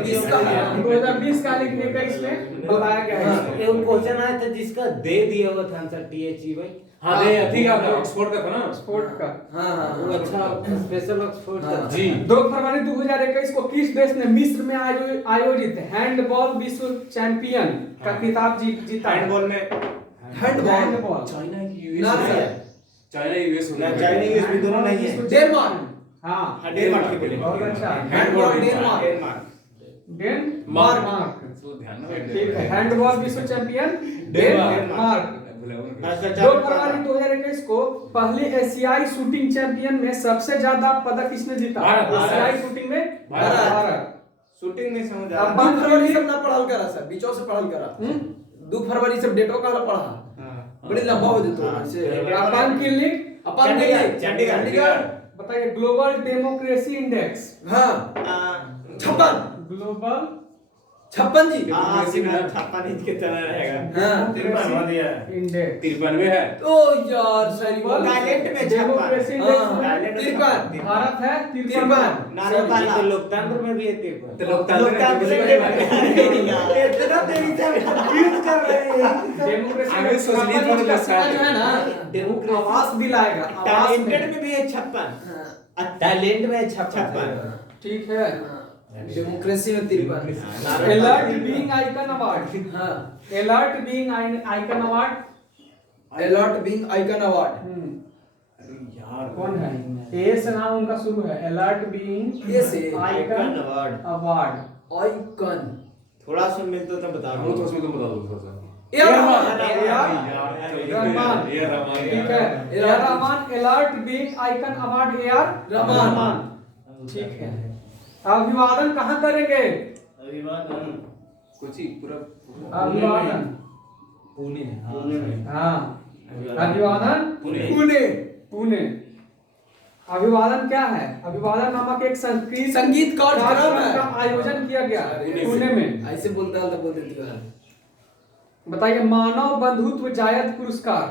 20 का है 2020 का लेकिन 21 में बताया गया है। ये वो क्वेश्चन आया था जिसका दे दिया हुआ था आंसर THE भाई हां दे ठीक है ऑक्सफोर्ड का था ना स्पोर्ट का हां वो अच्छा स्पेशल ऑक्सफोर्ड था जी 2 फरवरी 2021 को किस देश ने मिस्र में आयोजित हैंडबॉल विश्व चैंपियन का खिताब जीता? हैंडबॉल में हैंडबॉल चाइना की ना US sir China US China US भी दोनों नहीं है डेनमार्क हाँ डेनमार्क की बोले बहुत अच्छा हैंडबॉल डेनमार्क डेनमार्क। तो ध्यान में ठीक है। हैंडबॉल विश्व चैंपियन डेनमार्क। 2 फरवरी 2021 को पहली एशियाई शूटिंग चैंपियन में सबसे ज्यादा पदक किसने जीता? एशियाई शूटिंग में भारत। शूटिंग में समझ अब 2 फरवरी सब ना पढ़ल करा सर, बीचों से पढ़ल करा। 2 फरवरी सब डेटो का पढ़ा। बड़ी लंबा हो जेतो से। अपन की लीग चंडीगढ़। बताइए ग्लोबल डेमोक्रेसी इंडेक्स। हाँ 56 ग्लोबल 56 जी। 56 इंच के तरह रहेगा। हाँ 53 इंडेक्स 93 है। ओ यार सही बोल। टैलेंट में 56। डेमोक्रेसी इंडेक्स में 53 भारत है 53। नारोकाला तो लोकतंत्र में भी है 53। तो लोकतंत्र इतना तेजी से यूज कर रहे हैं। डेमोक्रेसी आगे सोचनी का थोड़ी जो सा जो है ना डेमोक्रेसी आवाज दिलाएगा। आवाज टैलेंटेड में में भी है 56। टैलेंट में 56। ठीक है। डेमोक्रेसी में 53। Alert being icon award. हाँ alert being icon award. Alert being icon award. कौन है? ए से नाम उनका शुरू है। अलर्ट बीइंग ये से आइकन अवार्ड। अवार्ड। आइकन थोड़ा सा मिलता तो बता वो तो उसमें तुम बता दो थोड़ा सा। रहमान। ठीक है। A R Rahman alert being icon award A R Rahman. ठीक है। अभिवादन कहाँ करेंगे? अभिवादन कुछ ही पूरा अभिवादन पुणे। हाँ अभिवादन पुणे। पुणे। अभिवादन क्या है? अभिवादन नामक एक संगीत कार्यक्रम है। का आयोजन किया गया पुणे में। ऐसे बोलता तो बोल देती है। बताइए मानव बंधुत्व जायद पुरस्कार।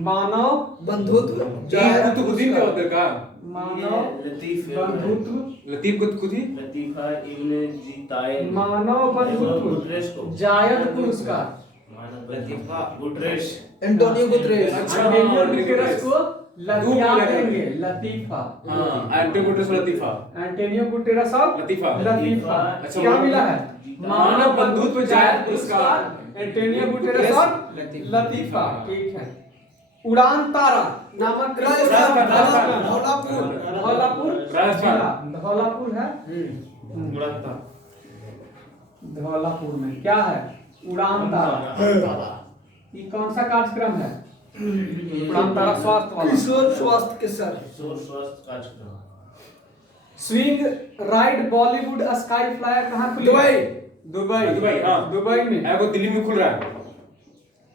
मानव बंधुत्व ये कुतुबुद्दीन का होता है का? मानव लतीफ बंधुत्व लतीफ कुतुबुद्दीन लतीफा इब्ने जीताए मानव बंधुत्व जायद पुरस्कार। Latifa Guterres Antonio Guterres. Antonio Guterres को लतिया देंगे। लतीफा। हां Antonio Guterres Latifa. Antonio Guterres और लतीफा। अच्छा क्या मिला है? मानव बंधुत्व जायद पुरस्कार एंटोनियो गुटेरेस और लतीफा। ठीक है। उड़ान तारा नामक धौलापुर। धौलापुर राजस्थान। धौलापुर है। धौलापुर में क्या है? उड़ान तारा। ये कौन सा कार्यक्रम है? उड़ान तारा स्वास्थ्य वाला। किशोर स्वास्थ्य के सर। स्वास्थ्य कार्यक्रम। Swing ride Bollywood sky flyer कहाँ खुली? दुबई। हां दुबई में है। वो दिल्ली में खुल रहा है।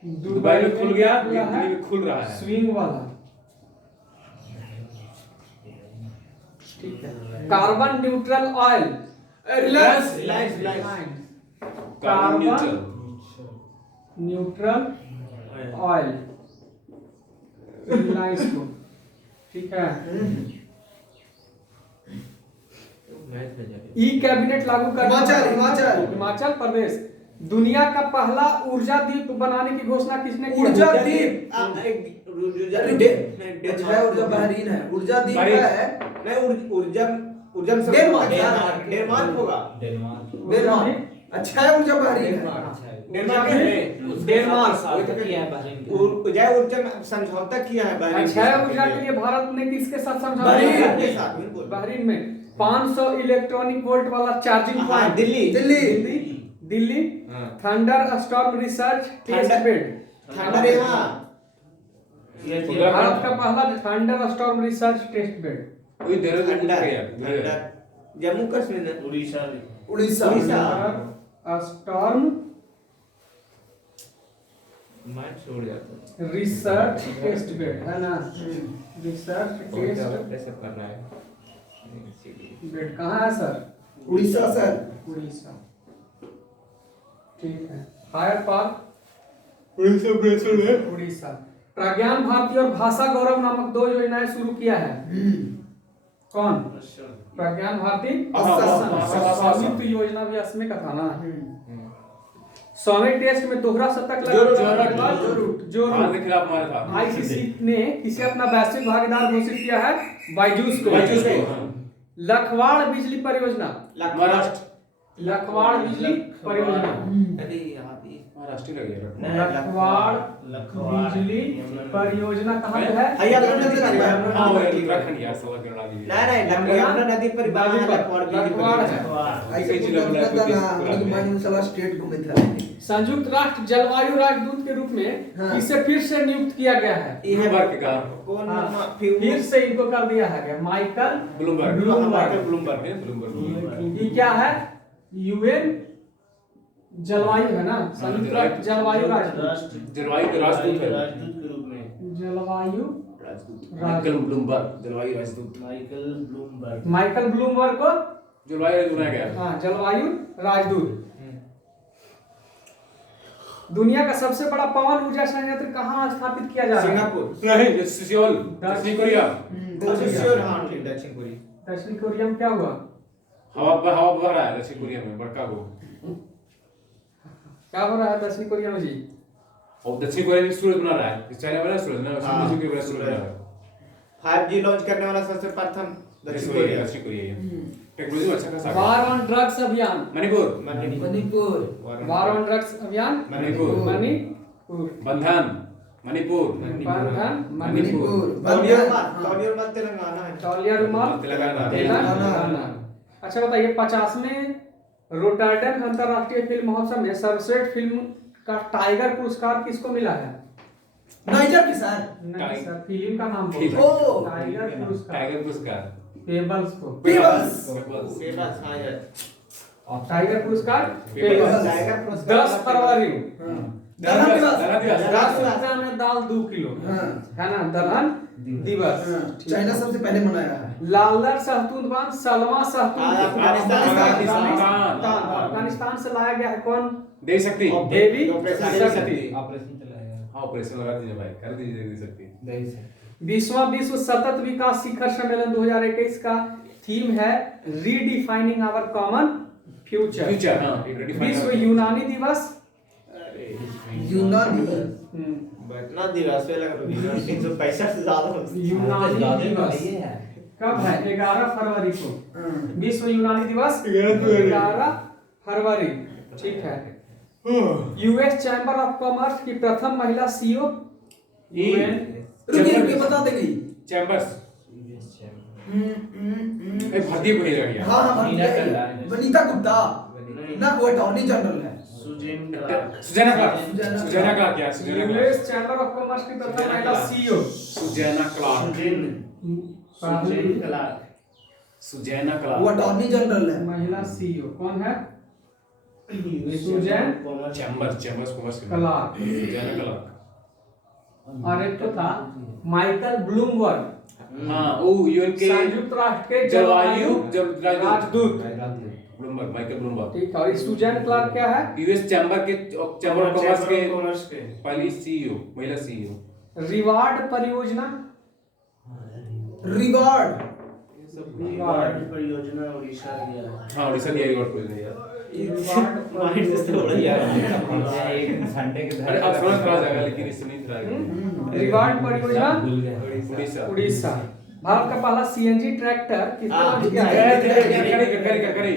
दुबई में खुल गया, ये दिल्ली में खुल रहा है। स्विंग वाला। ठीक है। Carbon neutral oil. Reliance carbon neutral oil Reliance को। ठीक है। ई कैबिनेट लागू कर हिमाचल प्रदेश। दुनिया का पहला ऊर्जा द्वीप बनाने की घोषणा किसने की? ऊर्जा द्वीप ऊर्जा बहरीन है। ऊर्जा द्वीप है नहीं ऊर्जा डेनमार्क होगा। डेनमार्क। अच्छा है ऊर्जा बहरीन है। डेनमार्क। ऊर्जा समझौता किया है बहरीन। अच्छा ऊर्जा के लिए भारत ने किसके साथ समझौता बहरीन किया? के साथ बिल्कुल। बहरीन में 500 इलेक्ट्रॉनिक वोल्ट वाला charging point. Delhi. Thunder storm research test bed. Thunder यहाँ भारत का पहला thunder storm research test bed. कोई देहरादून थंडर गया। जम्मू कश्मीर उड़ीसा। स्टॉर्म माइंड छोड़ जाता है। रिसर्च टेस्ट बेड है ना? रिसर्च टेस्ट कैसे करना है? बेड कहाँ है सर? उड़ीसा सर। उड़ीसा। ठीक है। Hire park Orissa. प्रज्ञान भारती और भाषा गौरव नामक 2 योजनाएं शुरू किया है। कौन? प्रज्ञान भारती। संयुक्त योजना भी असमी का था ना। 100वें टेस्ट में दोहरा शतक भारत के खिलाफ मारा था। आईसीसी ने किसे अपना वैश्विक भागीदार घोषित किया है? बायजूस को। लखवाड़ बिजली परियोजना। महाराष्ट्र। लखवाड़ बिजली परियोजना। महाराष्ट्र लगेगा। लखवाड़ बिजली परियोजना कहाँ पे है? हाँ, यमुना नदी पर। हाँ वो उत्तराखंड यार सवा कनाडा भी। नहीं यमुना नदी पर नदी पर लखवाड़ लखवाड़ है। ऐसे जिला पूरा वाला पूरा कोई ना पूरा मतलब माइनस साला स्टेट घूमे था। संयुक्त राष्ट्र जलवायु राजदूत के रूप में हाँ। इसे फिर से नियुक्त किया गया है। ये वर्क का कौन हाँ, फिर फिर से इनको कर दिया है माइकल ब्लूमबर्ग ब्लूमबर्ग। ब्लूमबर्ग है ब्लूमबर्ग। ये क्या है? यूएन जलवायु है ना, संयुक्त राष्ट्र जलवायु राजदूत। जलवायु के राजदूत है। राजदूत के रूप में जलवायु राजदूत माइकल ब्लूमबर्ग जलवायु राजदूत। माइकल ब्लूमबर्ग को जलवायु राजदूत बनाया गया। हाँ जलवायु राजदूत। दुनिया का सबसे बड़ा पवन ऊर्जा संयंत्र कहाँ स्थापित किया जा रहा है? सिंगापुर। नहीं सियोल दक्षिण कोरिया। हाँ ठीक दक्षिण कोरिया। दक्षिण कोरिया में क्या हुआ? हवा बह रहा है दक्षिण कोरिया में बड़का को। क्या हो रहा है दक्षिण कोरिया में जी? और दक्षिण कोरिया में सूरज बना रहा है। चाइना बना सूरज ना सूरज के बना सूरज बना रहा है। 5G लॉन्च करने वाला सबसे प्रथम दक्षिण कोरिया। दक्षिण कोरिया टेक्नोलॉजी अच्छा खासा है। वार ऑन ड्रग्स अभियान। Manipur Manipur war on drugs अभियान मणिपुर मणिपुर। बंधन मणिपुर बंधन मणिपुर। मणिपुर तौलिया मत तेलंगाना है। तौलिया रुमाल तेलंगाना। तेलंगाना। अच्छा बताइए 50वें रोटरडैम अंतरराष्ट्रीय फिल्म महोत्सव में सर्वश्रेष्ठ फिल्म का टाइगर पुरस्कार किसको मिला है? नाइजर की सर। नहीं सर, फिल्म का नाम फिल्म। बोलो। ओ टाइगर पुरस्कार टाइगर पुरस्कार पेबल्स को। पीबल्स। सेवा हाँ यार। टाइगर पुरस्कार पेबल्स। टाइगर पुरस्कार 10 फरवरी दलहन दिवस। दलहन दिवस। 10 रुपया में दाल 2 किलो हाँ। है ना, दलहन दिवस। चाइना सबसे पहले मनाया है। लालर सहतूत बांध सलमा सहतूत अफगानिस्तान। अफगानिस्तान से लाया गया है। कौन? दे सकती देवी ऑपरेशन शक्ति। ऑपरेशन चलाया हाँ ऑपरेशन लगा दीजिए भाई कर दीजिए दे सकती दही से 20वां विश्व सतत विकास शिखर सम्मेलन 2021 का थीम है redefining our common future. Future हाँ एक विश्व यूनानी दिवस। यूनानी बतना दिवस पे लगा तो 365 से ज्यादा हो। यूनानी दिवस कब है? 11 फरवरी को विश्व यूनानी दिवस 11 फरवरी। ठीक है। यूएस चैम्बर ऑफ कॉमर्स की प्रथम महिला सीईओ रुकिए बता देगी। चैम्बर्स एक भर्ती को नहीं लग गया। हाँ वनीता गुप्ता ना वो अटॉर्नी जनरल है। सुजैना क्लार्क क्या Suzanne Clark US chamber of commerce की प्रथम महिला सीईओ सुजैना क्लार्क सुजैना वो क्लार्क अटॉर्नी जनरल है। महिला सीईओ कौन है? Suzanne chambers commerce Clark. Suzanne Clark. और एक तो था माइकल ब्लूमबर्ग, हाँ ओ यूएन के संयुक्त राष्ट्र के जलवायु राजदूत। Bloomberg Michael Bloomberg. ठीक है। और सुजैन क्लार्क क्या है? यूएस चैम्बर ऑफ कॉमर्स के पहली सीईओ महिला सीईओ। रिवार्ड परियोजना। रिवार्ड परियोजना उड़ीसा दिया है। हाँ उड़ीसा दिया रिकॉर्ड को यार। माइंड से थोड़ा यार एक संडे के अरे अब समझ आ जाएगा लेकिन इस नहीं रहा रिवार्ड परियोजना भूल गया उड़ीसा उड़ीसा। भारत का पहला सीएनजी ट्रैक्टर किसने लॉन्च किया है? गडकरी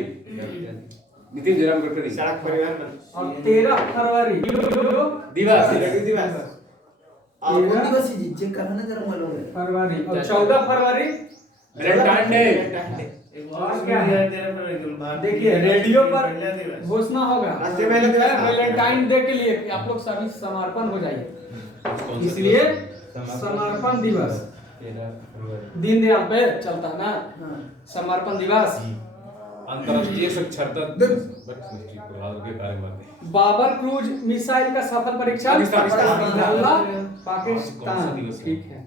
नितिन जयराम गडकरी। सड़क परिवहन मंत्री। और 13 फरवरी दिवस दिवस। कौन दिवस है जी? चेक करना ना जरा मालूम है। फरवरी और 14 फरवरी वैलेंटाइन डे। और क्या है? देखिए रेडियो पर घोषणा होगा राष्ट्रीय महिला दिवस। वैलेंटाइन डे के लिए कि आप लोग सभी समर्पण हो जाइए, इसलिए समर्पण दिवस। दीनदयाल पे चलता है ना समर्पण दिवस। अंतरराष्ट्रीय साक्षरता के कार्य में बाबर क्रूज मिसाइल का सफल परीक्षण पाकिस्तान। ठीक है।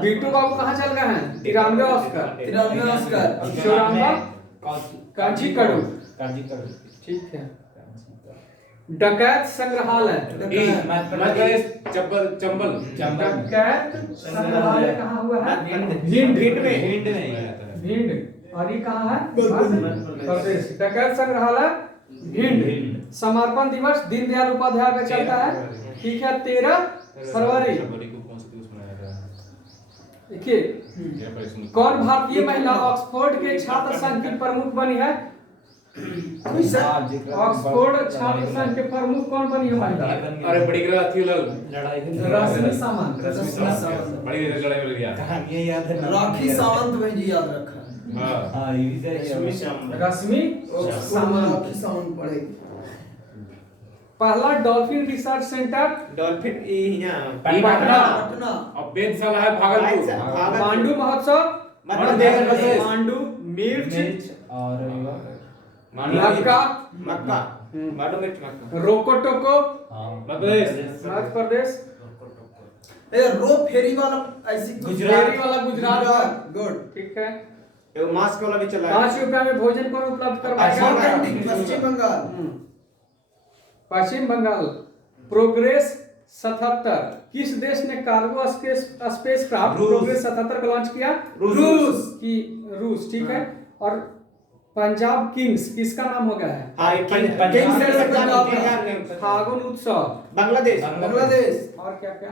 बीटू बाबू कहाँ चल गए हैं? 93 ऑस्कर। 93 ऑस्कर। चौरानवा कांची कड़ू। ठीक है। डकैत संग्रहालय। चंबल डकैत संग्रहालय कहाँ हुआ है? भिंड। और ये कहाँ है? प्रदेश। डकैत संग्रहालय भिंड। समर्पण दिवस दीनदयाल उपाध्याय का चलता है। ठीक है। 13 फरवरी। देखिए कौन भारतीय महिला ऑक्सफोर्ड के छात्र संघ की प्रमुख बनी है? ऑक्सफोर्ड छात्र संघ के प्रमुख कौन बनी है महिला? अरे बड़ी ग्रह थी लोग लड़ाई रश्मि सामंत। रश्मि सावंत बड़ी लड़ाई हो गया कहानियां याद है राखी सावंत में जी याद रखा है। हां हाँ ये भी सही है। रश्मि सामंत। राखी सावंत पढ़े। पहला डॉल्फिन रिसर्च सेंटर डॉल्फिन यहाँ पटना पटना। और वेधशाला है भागलपुर पांडु महोत्सव, मध्य प्रदेश पांडु, मिर्च, और मक्का, मक्का माडो मिर्च मक्का रोकोटोको, मध्य प्रदेश मध्य प्रदेश, ए रो फेरी वाला ऐसी फेरी वाला गुजरात का। गुड। ठीक है। एगो मास्क वाला भी चला है 5 रुपया में भोजन कौन उपलब्ध करवाएगा? अकाउंटिंग पश्चिम बंगाल। पश्चिम बंगाल। प्रोग्रेस 77 किस देश ने कार्गो स्पेसक्राफ्ट प्रोग्रेस 77 को लॉन्च किया? रूस। ठीक है। और पंजाब किंग्स किसका नाम हो गया है? हां किंग्स फागुन उत्सव। बांग्लादेश और क्या क्या?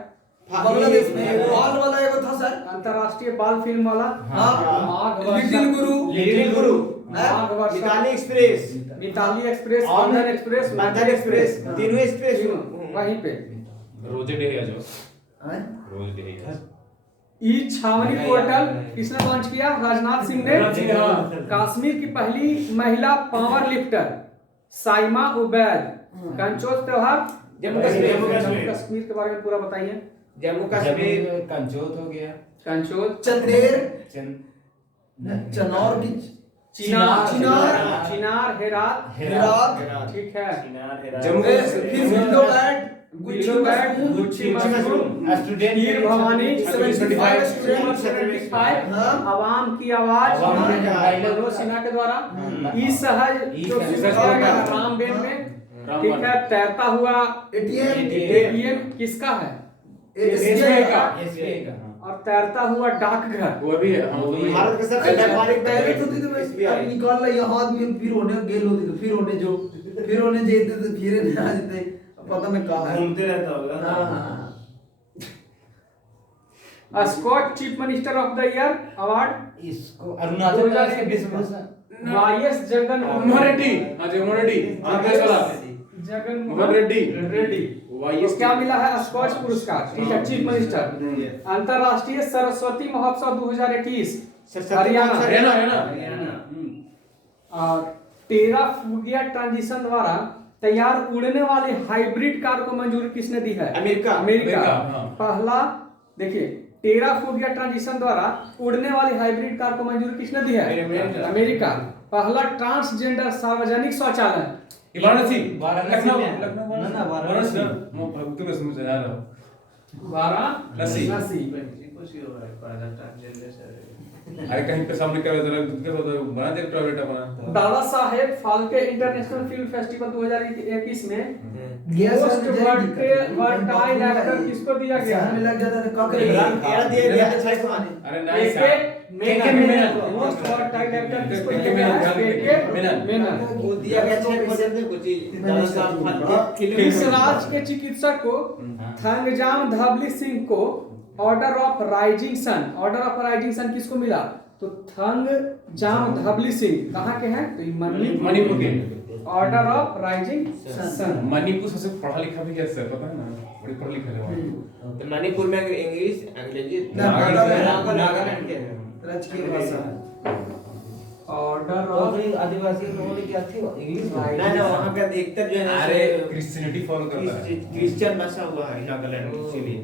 बांग्लादेश में बाल वाला एगो था सर। अंतरराष्ट्रीय बाल फिल्म वाला। हाँ। माघ वर्षा। लिटिल गुरु। माघ वर्षा। मिताली एक्सप्रेस मिताली एक्सप्रेस, बंधन एक्सप्रेस, तीनों एक्सप्रेस वहीं पे। रोजे डे है जो हैं? रोज डे है ई छावनी पोर्टल किसने लॉन्च किया? राजनाथ सिंह ने। कश्मीर की पहली महिला पावर लिफ्टर साइमा उबैद। कंचोज त्योहार जम्मू कश्मीर के बारे में पूरा बताइए। जम्मू कश्मीर कंचोत हो गया। कंचोज, चंदेर। चंद चनौर की चिनार, हेरात। ठीक है। जम्मू फिर window bat gucchi mushroom, student Heer Bhawani, 75 हाँ। आवाम की आवाज, मनोज सिन्हा के द्वारा। ई सहज जो रामबेन में। ठीक है। तैरता हुआ एटीएम किसका है? एसबीआई का। एसबीआई का और तैरता हुआ डाकघर वो भी है भारत के सबसे व्यापारिक पहले तो थी तो मैं निकाल ला यहाँ आदमी फिर होने गेल होती तो फिर होने जेते तो फिर नहीं आ जेते पता नहीं कहाँ है। घूमते रहता होगा ना। हाँ। Skoch chief minister of the year award इसको अरुणाचल प्रदेश के विश्वभूषण वाईएस जगन मोहन रेड्डी जगन रेड्डी जगन मोहन रेड्डी वाईएस क्या मिला है? स्कॉच पुरस्कार। ठीक है। Chief minister. अंतरराष्ट्रीय सरस्वती महोत्सव 2021 हरियाणा। और टेरा फूगिया ट्रांजिशन द्वारा तैयार उड़ने वाली हाइब्रिड कार को मंजूरी किसने दी है? अमेरिका। पहला देखिए, टेरा फूगिया ट्रांजिशन द्वारा उड़ने वाली हाइब्रिड कार को मंजूरी किसने दी है? अमेरिका। पहला ट्रांसजेंडर सार्वजनिक शौचालय वाराणसी वाराणसी में वाराणसी मैं भक्त में समझ आ रहा हूं वाराणसी। कुछ ही हो रहा है पहला ट्रांसजेंडर से। अरे कहीं पे सामने क्या जरा दूध के साथ बना दे टॉयलेट अपना Dada Saheb Phalke international film festival 2021 में Yes, मोस्ट sir, वर्टाइल एक्टर किसको दिया गया में है? लग जाता है का इमरान खान दिए गया अच्छा माने अरे नाइस मोस्ट वर्टाइल एक्टर किसको दिया गया है? मेनन। वो दिया गया 6% में कुछ चीज कृष्णराज के चिकित्सक को थंगजाम धबली सिंह को ऑर्डर ऑफ राइजिंग सन किसको मिला? तो थंगजाम धबली सिंह कहाँ के हैं? तो मणिपुर के order of rising sun. Manipur सबसे पढ़ा लिखा भी है सर पता है ना बड़ी पढ़ा लिखा है तो मणिपुर में इंग्लिश अंग्रेजी नागालैंड के राजकीय भाषा है। ऑर्डर और ऑफ आदिवासी लोगों ने क्या थी इंग्लिश ना वहां का अधिकतर जो है ना अरे क्रिश्चियनिटी फॉलो करता है क्रिश्चियन भाषा हुआ है नागालैंड में इसीलिए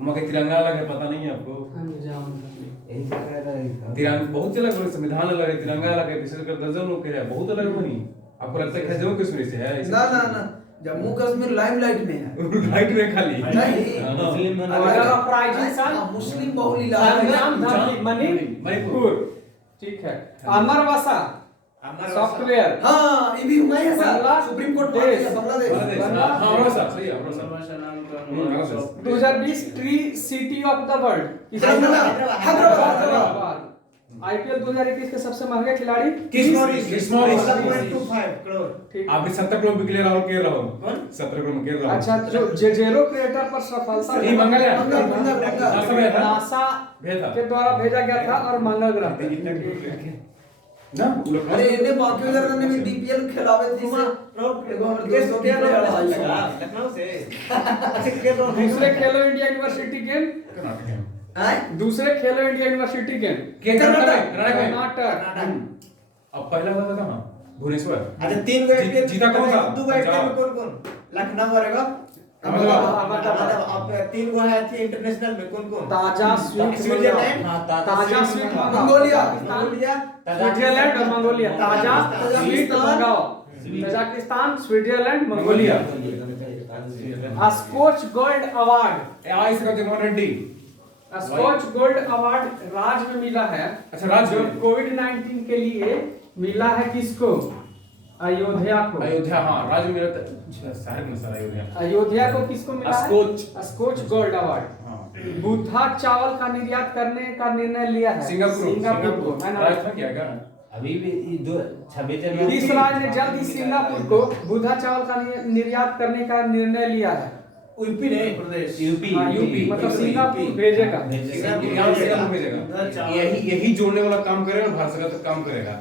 वहाँ के तिरंगा अलग है पता नहीं है आपको यही तो कह रहा है तिरंगा बहुत अलग है संविधान अलग है तिरंगा अलग है विशेषकर दर्जनों के है बहुत अलग बनी आपको लगता है कि जम्मू कश्मीर से है ना जम्मू कश्मीर लाइमलाइट में है। राइट में खाली नहीं मुस्लिम ऑर्डर ऑफ राइजिंग सन मुस्लिम बहुल इलाका है। थंगजाम धबली मणिपुर। ठीक है। अमर वसा सॉफ्टवेयर। हाँ ये भी हुआ है सर बांग्ला सुप्रीम कोर्ट देश। बांग्लादेश। हाँ अमरोसा सही है अमरोसा 2020 tree city of the world Hyderabad. IPL 2021 के सबसे महंगे खिलाड़ी किस मॉरिस 1.25 करोड़ ठीक। आप भी 70 करोड़ बिकले राहुल के रहो 70 करोड़ के रहो अच्छा जो जेजेरो क्रिएटर पर सफलता ये मंगलयान नासा के द्वारा भेजा गया था और मंगल ग्रह पे। ना वो लोग अरे इन्हें बाकी उधर ने भी डीपीएल खिलावे थी से देखो हम किस दोस्तों के की लगा लगा लखनऊ से अच्छा के दूसरे खेलो इंडिया यूनिवर्सिटी गेम, कर्नाटक है हैं दूसरे खेलो इंडिया यूनिवर्सिटी गेम के कर्नाटक कर्नाटक। अब पहला वाला था ना भुवनेश्वर अच्छा 3 गो जीता कौन था? दो गो में कौन लखनऊ रहेगा आप 3 गो है थी इंटरनेशनल में कौन ताजा स्वीट स्विट्जरलैंड ताजा स्वीट मंगोलिया स्विट्जरलैंड और मंगोलिया। ताजा स्वीट मंगाओ, Tajikistan, Switzerland, Mongolia. Skoch gold award, आई से जगमोहन रेड्डी। स्कॉच गोल्ड अवार्ड राज्य में मिला है। अच्छा राज्य जो में कोविड-19 के लिए मिला है किसको? अयोध्या को। अयोध्या, हाँ राज्य में अच्छा शहर में सर अयोध्या। अयोध्या को किसको मिला है? Skoch Skoch gold award. हाँ बुद्धा चावल का निर्यात करने का निर्णय लिया है सिंगापुर को, है ना? राजस्थान क्या क्या अभी भी 26 जनवरी इस राज्य ने जल्द ही सिंगापुर को बुद्धा चावल का निर्यात करने का निर्णय लिया है। यूपी नहीं प्रदेश यूपी हाँ, यूपी मतलब सिंगापुर भेजेगा। यहाँ से सिंगापुर भेजेगा। यही जोड़ने वाला काम करेगा और भारत सरकार काम करेगा।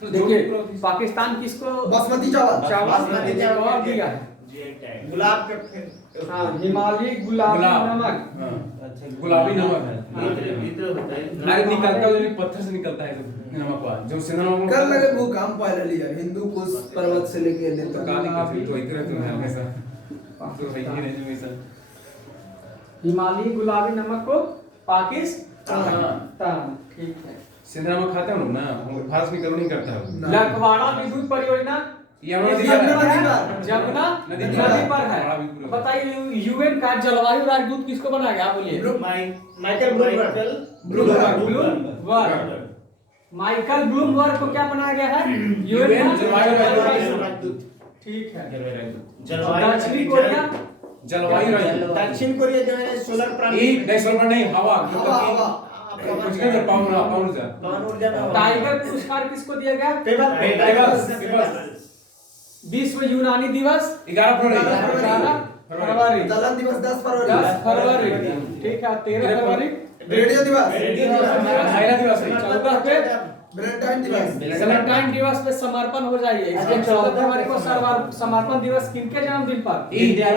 तो देखिए पाकिस्तान किसको बासमती चावल बासमती चावल और दिया है? गुलाब के हाँ, हिमालयी गुलाबी नमक। हाँ, अच्छा गुलाबी नमक है। मित्र होता है अरे निकलता है पत्थर से निकलता है जो नमक वाला जो सिंधा नमक कर लगे भूकंप पहले लिया हिंदू कुश पर्वत से लेके ले तो तक काली का तो इधर तो है हमेशा तो है ही नहीं हमेशा। हिमालयी गुलाबी नमक को पाकिस्तान। हाँ। ठीक है। सिंधा नमक खाते हैं हम लोग ना, हम भारत में करो नहीं करता है। ना। लखवाड़ा विद्युत परियोजना यमुना नदी यमुना पर है। नदी पर। जमुना नदी नदी पर पर है। है। बताइए यूएन का जलवायु राजदूत किसको बनाया गया? बोलिए। Michael Bloomberg. माइकल ब्लूमबर्ग को क्या बनाया गया है? यूएन का जलवायु राजदूत। ठीक है। जलवायु दक्षिणी कोरिया जलवायु राजदूत। दक्षिण कोरिया जो है सोलर ये प्लांट नहीं सोलर नहीं हवा हवा कुछ नहीं कर पाऊंगा पाऊंगा पवन ऊर्जा में टाइगर पुरस्कार किसको दिया गया? पेपर विश्व यूनानी दिवस 11 फरवरी। दलन दिवस 10 फरवरी 10 फरवरी। ठीक है। 13 फरवरी रेडियो दिवस महिला दिवस है। 14 पे वैलेंटाइन दिवस वैलेंटाइन दिवस पे समर्पण हो जाइए। इसके 14 फरवरी को समर्पण दिवस किनके जन्मदिन पर? Deendayal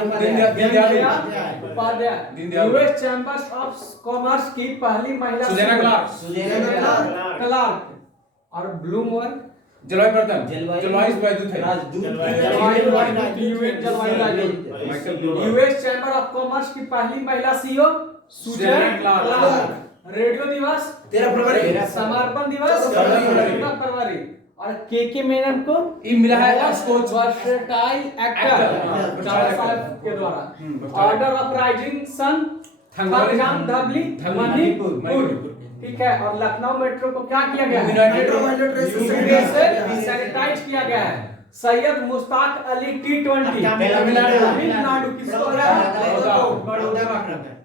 Upadhyay. Deendayal. US chambers of commerce की पहली महिला सुजैना क्लार्क। Suzanne Clark. और ब्लूमबर्ग जलवायु परिवर्तन जलवायु राजदूत है। राजदूत जलवायु राजदूत यूएन जलवायु राजदूत। Michael US chamber of commerce की पहली महिला सीईओ सुजैना क्लार्क। रेडियो दिवस 13 फरवरी समर्पण दिवस 14 फरवरी। और के मेनन को ये मिला है स्कॉच वर्सेटाइल एक्टर चाचा साहब के द्वारा। Order of rising sun Thangjam Dhabali Manipur. ठीक है। और लखनऊ मेट्रो को क्या किया गया है? यूनाइटेड यूपीए से सैनिटाइज किया गया है। सैयद मुश्ताक अली T20 तमिलनाडु किसको हो रहा है?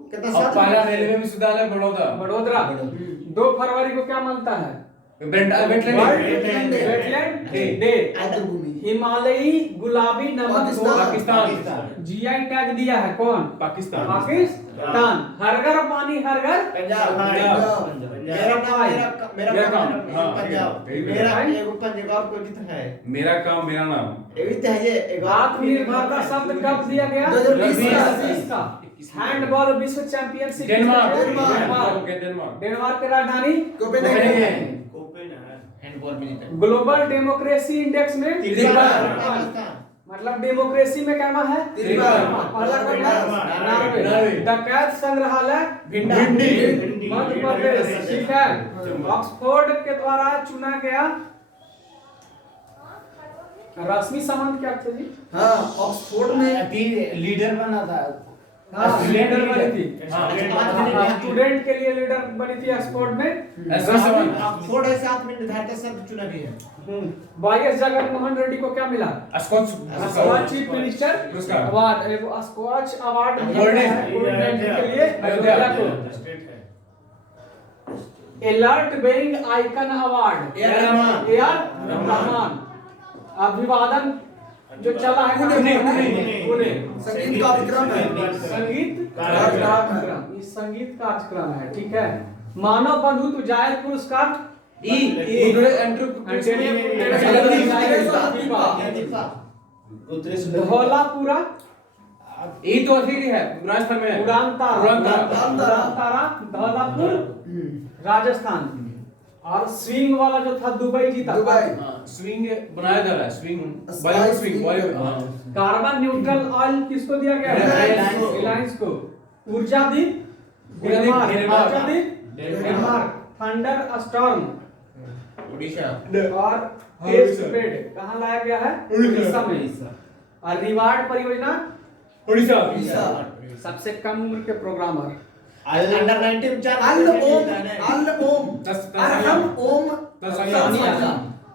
कितना अब पहला रेलवे में सुधार है बड़ोदरा। 2 फरवरी को क्या मनता है? Wetland wetland day. डे। आर्द्रभूमि हिमालयी गुलाबी नमक को पाकिस्तान जीआई टैग दिया है। कौन? पाकिस्तान हर घर पानी हर घर। पंजाब मेरा काम पंजाब मेरा एगो पंजाब को कितना है? मेरा काम मेरा नाम। एवी तो है ये एगो आत्मनिर्भरता शब्द कब दिया गया? 2020 का। हैंडबॉल विश्व चैंपियनशिप डेनमार्क डेनमार्क की राजधानी कोपेनहेगन हैंडबॉल में जीता ग्लोबल डेमोक्रेसी इंडेक्स में मतलब डेमोक्रेसी में कहना है पहला नॉर्वे। डकैत संग्रहालय भिंडी मध्य प्रदेश। ठीक है। ऑक्सफोर्ड के द्वारा चुना गया रश्मि सामंत क्या थे जी? हाँ ऑक्सफोर्ड में लीडर बना था। लीडर बनी थी। स्टूडेंट के लिए लीडर बनी थी ऑक्सफोर्ड में। ऑक्सफोर्ड है 7 मिनट निर्धारित शब्द चुना भी है। वाईएस जगनमोहन रेड्डी को क्या मिला? स्कॉच चीफ मिनिस्टर पुरस्कार। अवार्ड स्कॉच अवार्ड गोल्डन कोविड-19 के लिए अयोध्या को। Alert being icon award A R Rahman. अभिवादन जो चला है पुणे संगीत कार्यक्रम है संगीत कार्यक्रम। ये संगीत कार्यक्रम है। ठीक है। मानव बंधुत्व जायज पुरस्कार धौलापुरा ये तो अभी है राजस्थान में है। उड़ान तारा धौलापुर राजस्थान। और स्विंग वाला जो था दुबई जीता। स्विंग बनाया जा रहा है, swing Bollywood swing Bollywood. Carbon neutral oil किसको दिया गया है? रिलायंस को। ऊर्जा द्वीप डेनमार्क। थंडर स्टॉर्म उड़ीसा और टेस्ट बेड कहाँ लाया गया है? उड़ीसा में। और रिवार्ड परियोजना उड़ीसा। सबसे कम उम्र के प्रोग्रामर अंडर 19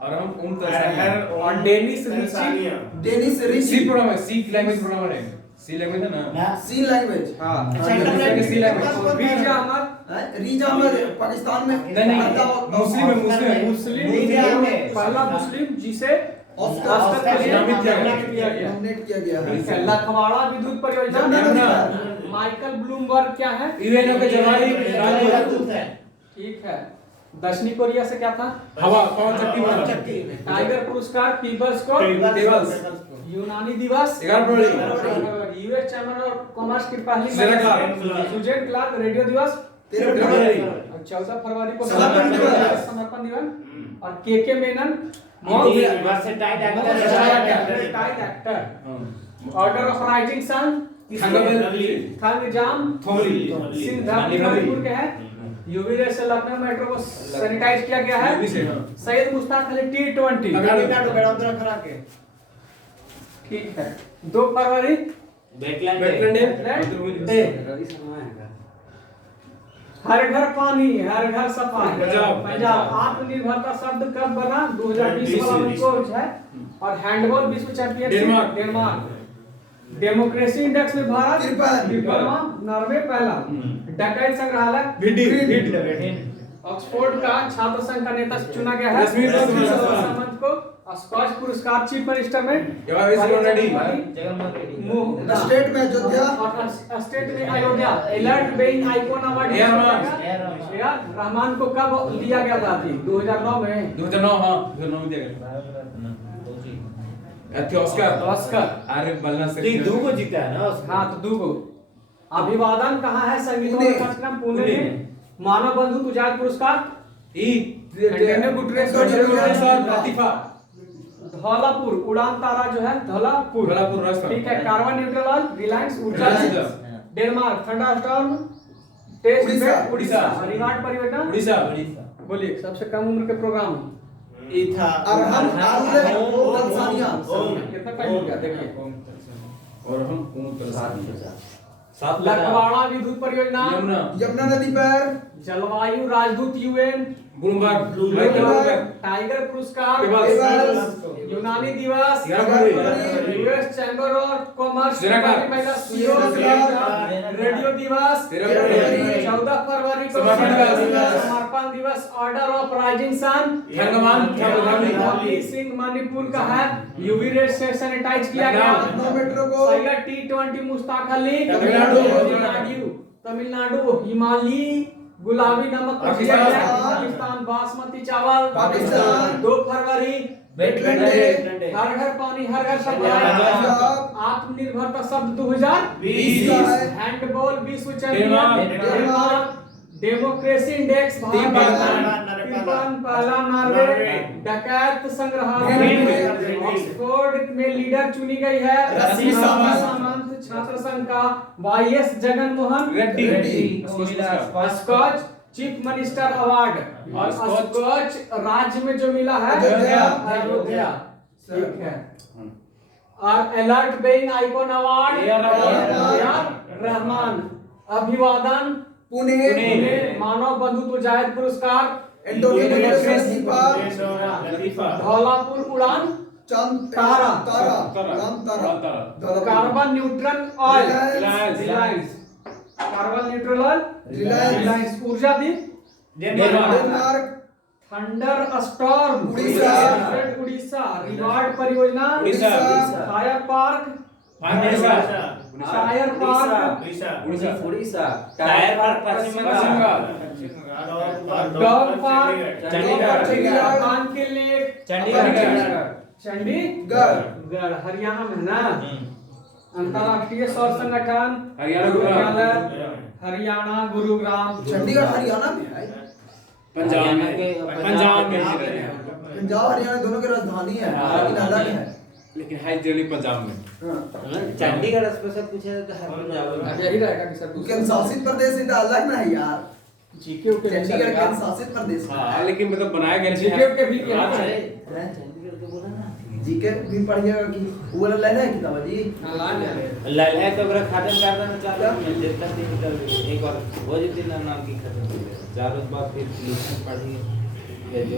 और हम और डेनिस रिची सी प्रोग्राम है, सी लैंग्वेज प्रोग्रामर है। सी लैंग्वेज है ना, सी लैंग्वेज। हाँ सी लैंग्वेज। रीजा अहमद रीजा अहमद पाकिस्तान में नहीं मुस्लिम है, मुस्लिम इंडिया में पहला मुस्लिम जिसे ऑस्कर के लिए नामित किया गया। नॉमिनेट किया गया है। लखवाड़ा विद्युत परियोजना माइकल ब्लूमबर्ग क्या है? यूएनओ के जवानी राजदूत है। ठीक है। दक्षिणी कोरिया से क्या था? हवा पवन चक्की टाइगर पुरस्कार पीपल्स को दिवस। यूनानी दिवस 11 फरवरी। यूएस चैम्बर ऑफ कॉमर्स की पहली Suzanne Clark. Suzanne Clark radio दिवस 13 फरवरी। और 14 फरवरी को समर्पण दिवस। समर्पण दिवस। और के Menon versatile actor actor. Order of rising sun Thangjam Singh Manipur के है। यूवी रे से लखनऊ मेट्रो को सैनिटाइज किया गया है। सैयद मुश्ताक अली T20 ठीक है। 2 फरवरी वेटलैंड डे। हर घर पानी हर घर सफाई पंजाब। आत्मनिर्भरता शब्द कब बना? 2020 वाला में कोच है। और हैंडबॉल विश्व चैंपियनशिप डेनमार्क। डेमोक्रेसी इंडेक्स में भारत 53वां, नॉर्वे पहला। डकैत संग्रहालय ऑक्सफोर्ड का छात्र संघ का नेता चुना गया है सामंत को। स्कॉच पुरस्कार चीफ मिनिस्टर में स्टेट में अयोध्या और स्टेट में Ayodhya. Alert being icon award Rahman को कब दिया गया था? 2009 में। 2009 हां 2009 में दिया गया। ऑस्कर अरे बलना से दो को जीता है ना उसका। हाँ तो दूगो। अभिवादन कहाँ है? संगीत कार्यक्रम पुणे में। मानव बंधु तुजात पुरस्कार धौलापुर। उड़ान तारा जो है धौलापुर राजस्थान। ठीक है। कार्बन न्यूट्रल ऑयल रिलायंस ऊर्जा Denmark. Thunderstorm test bed Orissa. Reward परियोजना उड़ीसा। बोलिए सबसे कम उम्र के प्रोग्राम था अरहम तंजानिया। कितना टाइम हो गया देखिए। और हम लखवाड़ा विद्युत परियोजना यमुना नदी पर। जलवायु राजदूत यूएन ब्लूमबर्ग। टाइगर पुरस्कार यूनानी दिवस US chamber of commerce radio दिवस 14 फरवरी को समर्पण दिवस। Order of rising sun Singh Manipur का है। यूवी रे से सैनिटाइज किया गया। मेट्रो को T20 मुश्ताक अली तमिलनाडु। हिमालयी गुलाबी नमक पाकिस्तान। बासमती चावल पाकिस्तान। 2 फरवरी वेटलैंड डे। हर घर पानी हर घर सफाई। आत्मनिर्भरता शब्द 2020। हैंडबॉल विश्व चैंपियन डेनमार्क। डेमोक्रेसी इंडेक्स पहला नॉर्वे। डकैत संग्रहालय ऑक्सफोर्ड में लीडर चुनी गई है सामंत। छात्र संघ का YS Jagan Mohan Reddy. Skoch chief minister award. और स्कॉच राज्य में जो मिला है अयोध्या ठीक है। और alert being icon award Rahman. अभिवादन पुणे। मानव बंधुत्व जायद पुरस्कार धौलापुर उड़ान तारा। Carbon neutral oil Reliance. Carbon neutral oil Reliance. ऊर्जा द्वीप Denmark. Thunder storm Orissa. Reward परियोजना Orissa. Fire park tyre park Orissa Orissa tyre park park Paschim Paschim Bengal Bengal dog park Chandigarh कानके lake Chandigarh Chandigarh Haryana में है ना। अंतर्राष्ट्रीय सौर संगठन हरियाणा हरियाणा गुरुग्राम। चंडीगढ़ हरियाणा में है। पंजाब हरियाणा में के पंजाब में पंजाब हरियाणा दोनों की राजधानी है, लेकिन अलग है। लेकिन है जनरली पंजाब में। चंडीगढ़ स्पेशल पूछा तो हर पंजाब अब यही रहेगा कि सर केंद्र शासित प्रदेश इतना अलग ना है यार। जीके के चंडीगढ़ केंद्र शासित प्रदेश है। हाँ लेकिन मतलब बनाया गया जीके के भी हाँ, है। चंडीगढ़ के बोला ना जीके भी पढ़िएगा कि वो वाला लाइन है किताब जी। लाल है तो मेरा खत्म कर देना चाहता हूं देखता नहीं निकल एक और वो जितना नाम की खत्म हो गया चारों बार फिर लिखना पढ़िए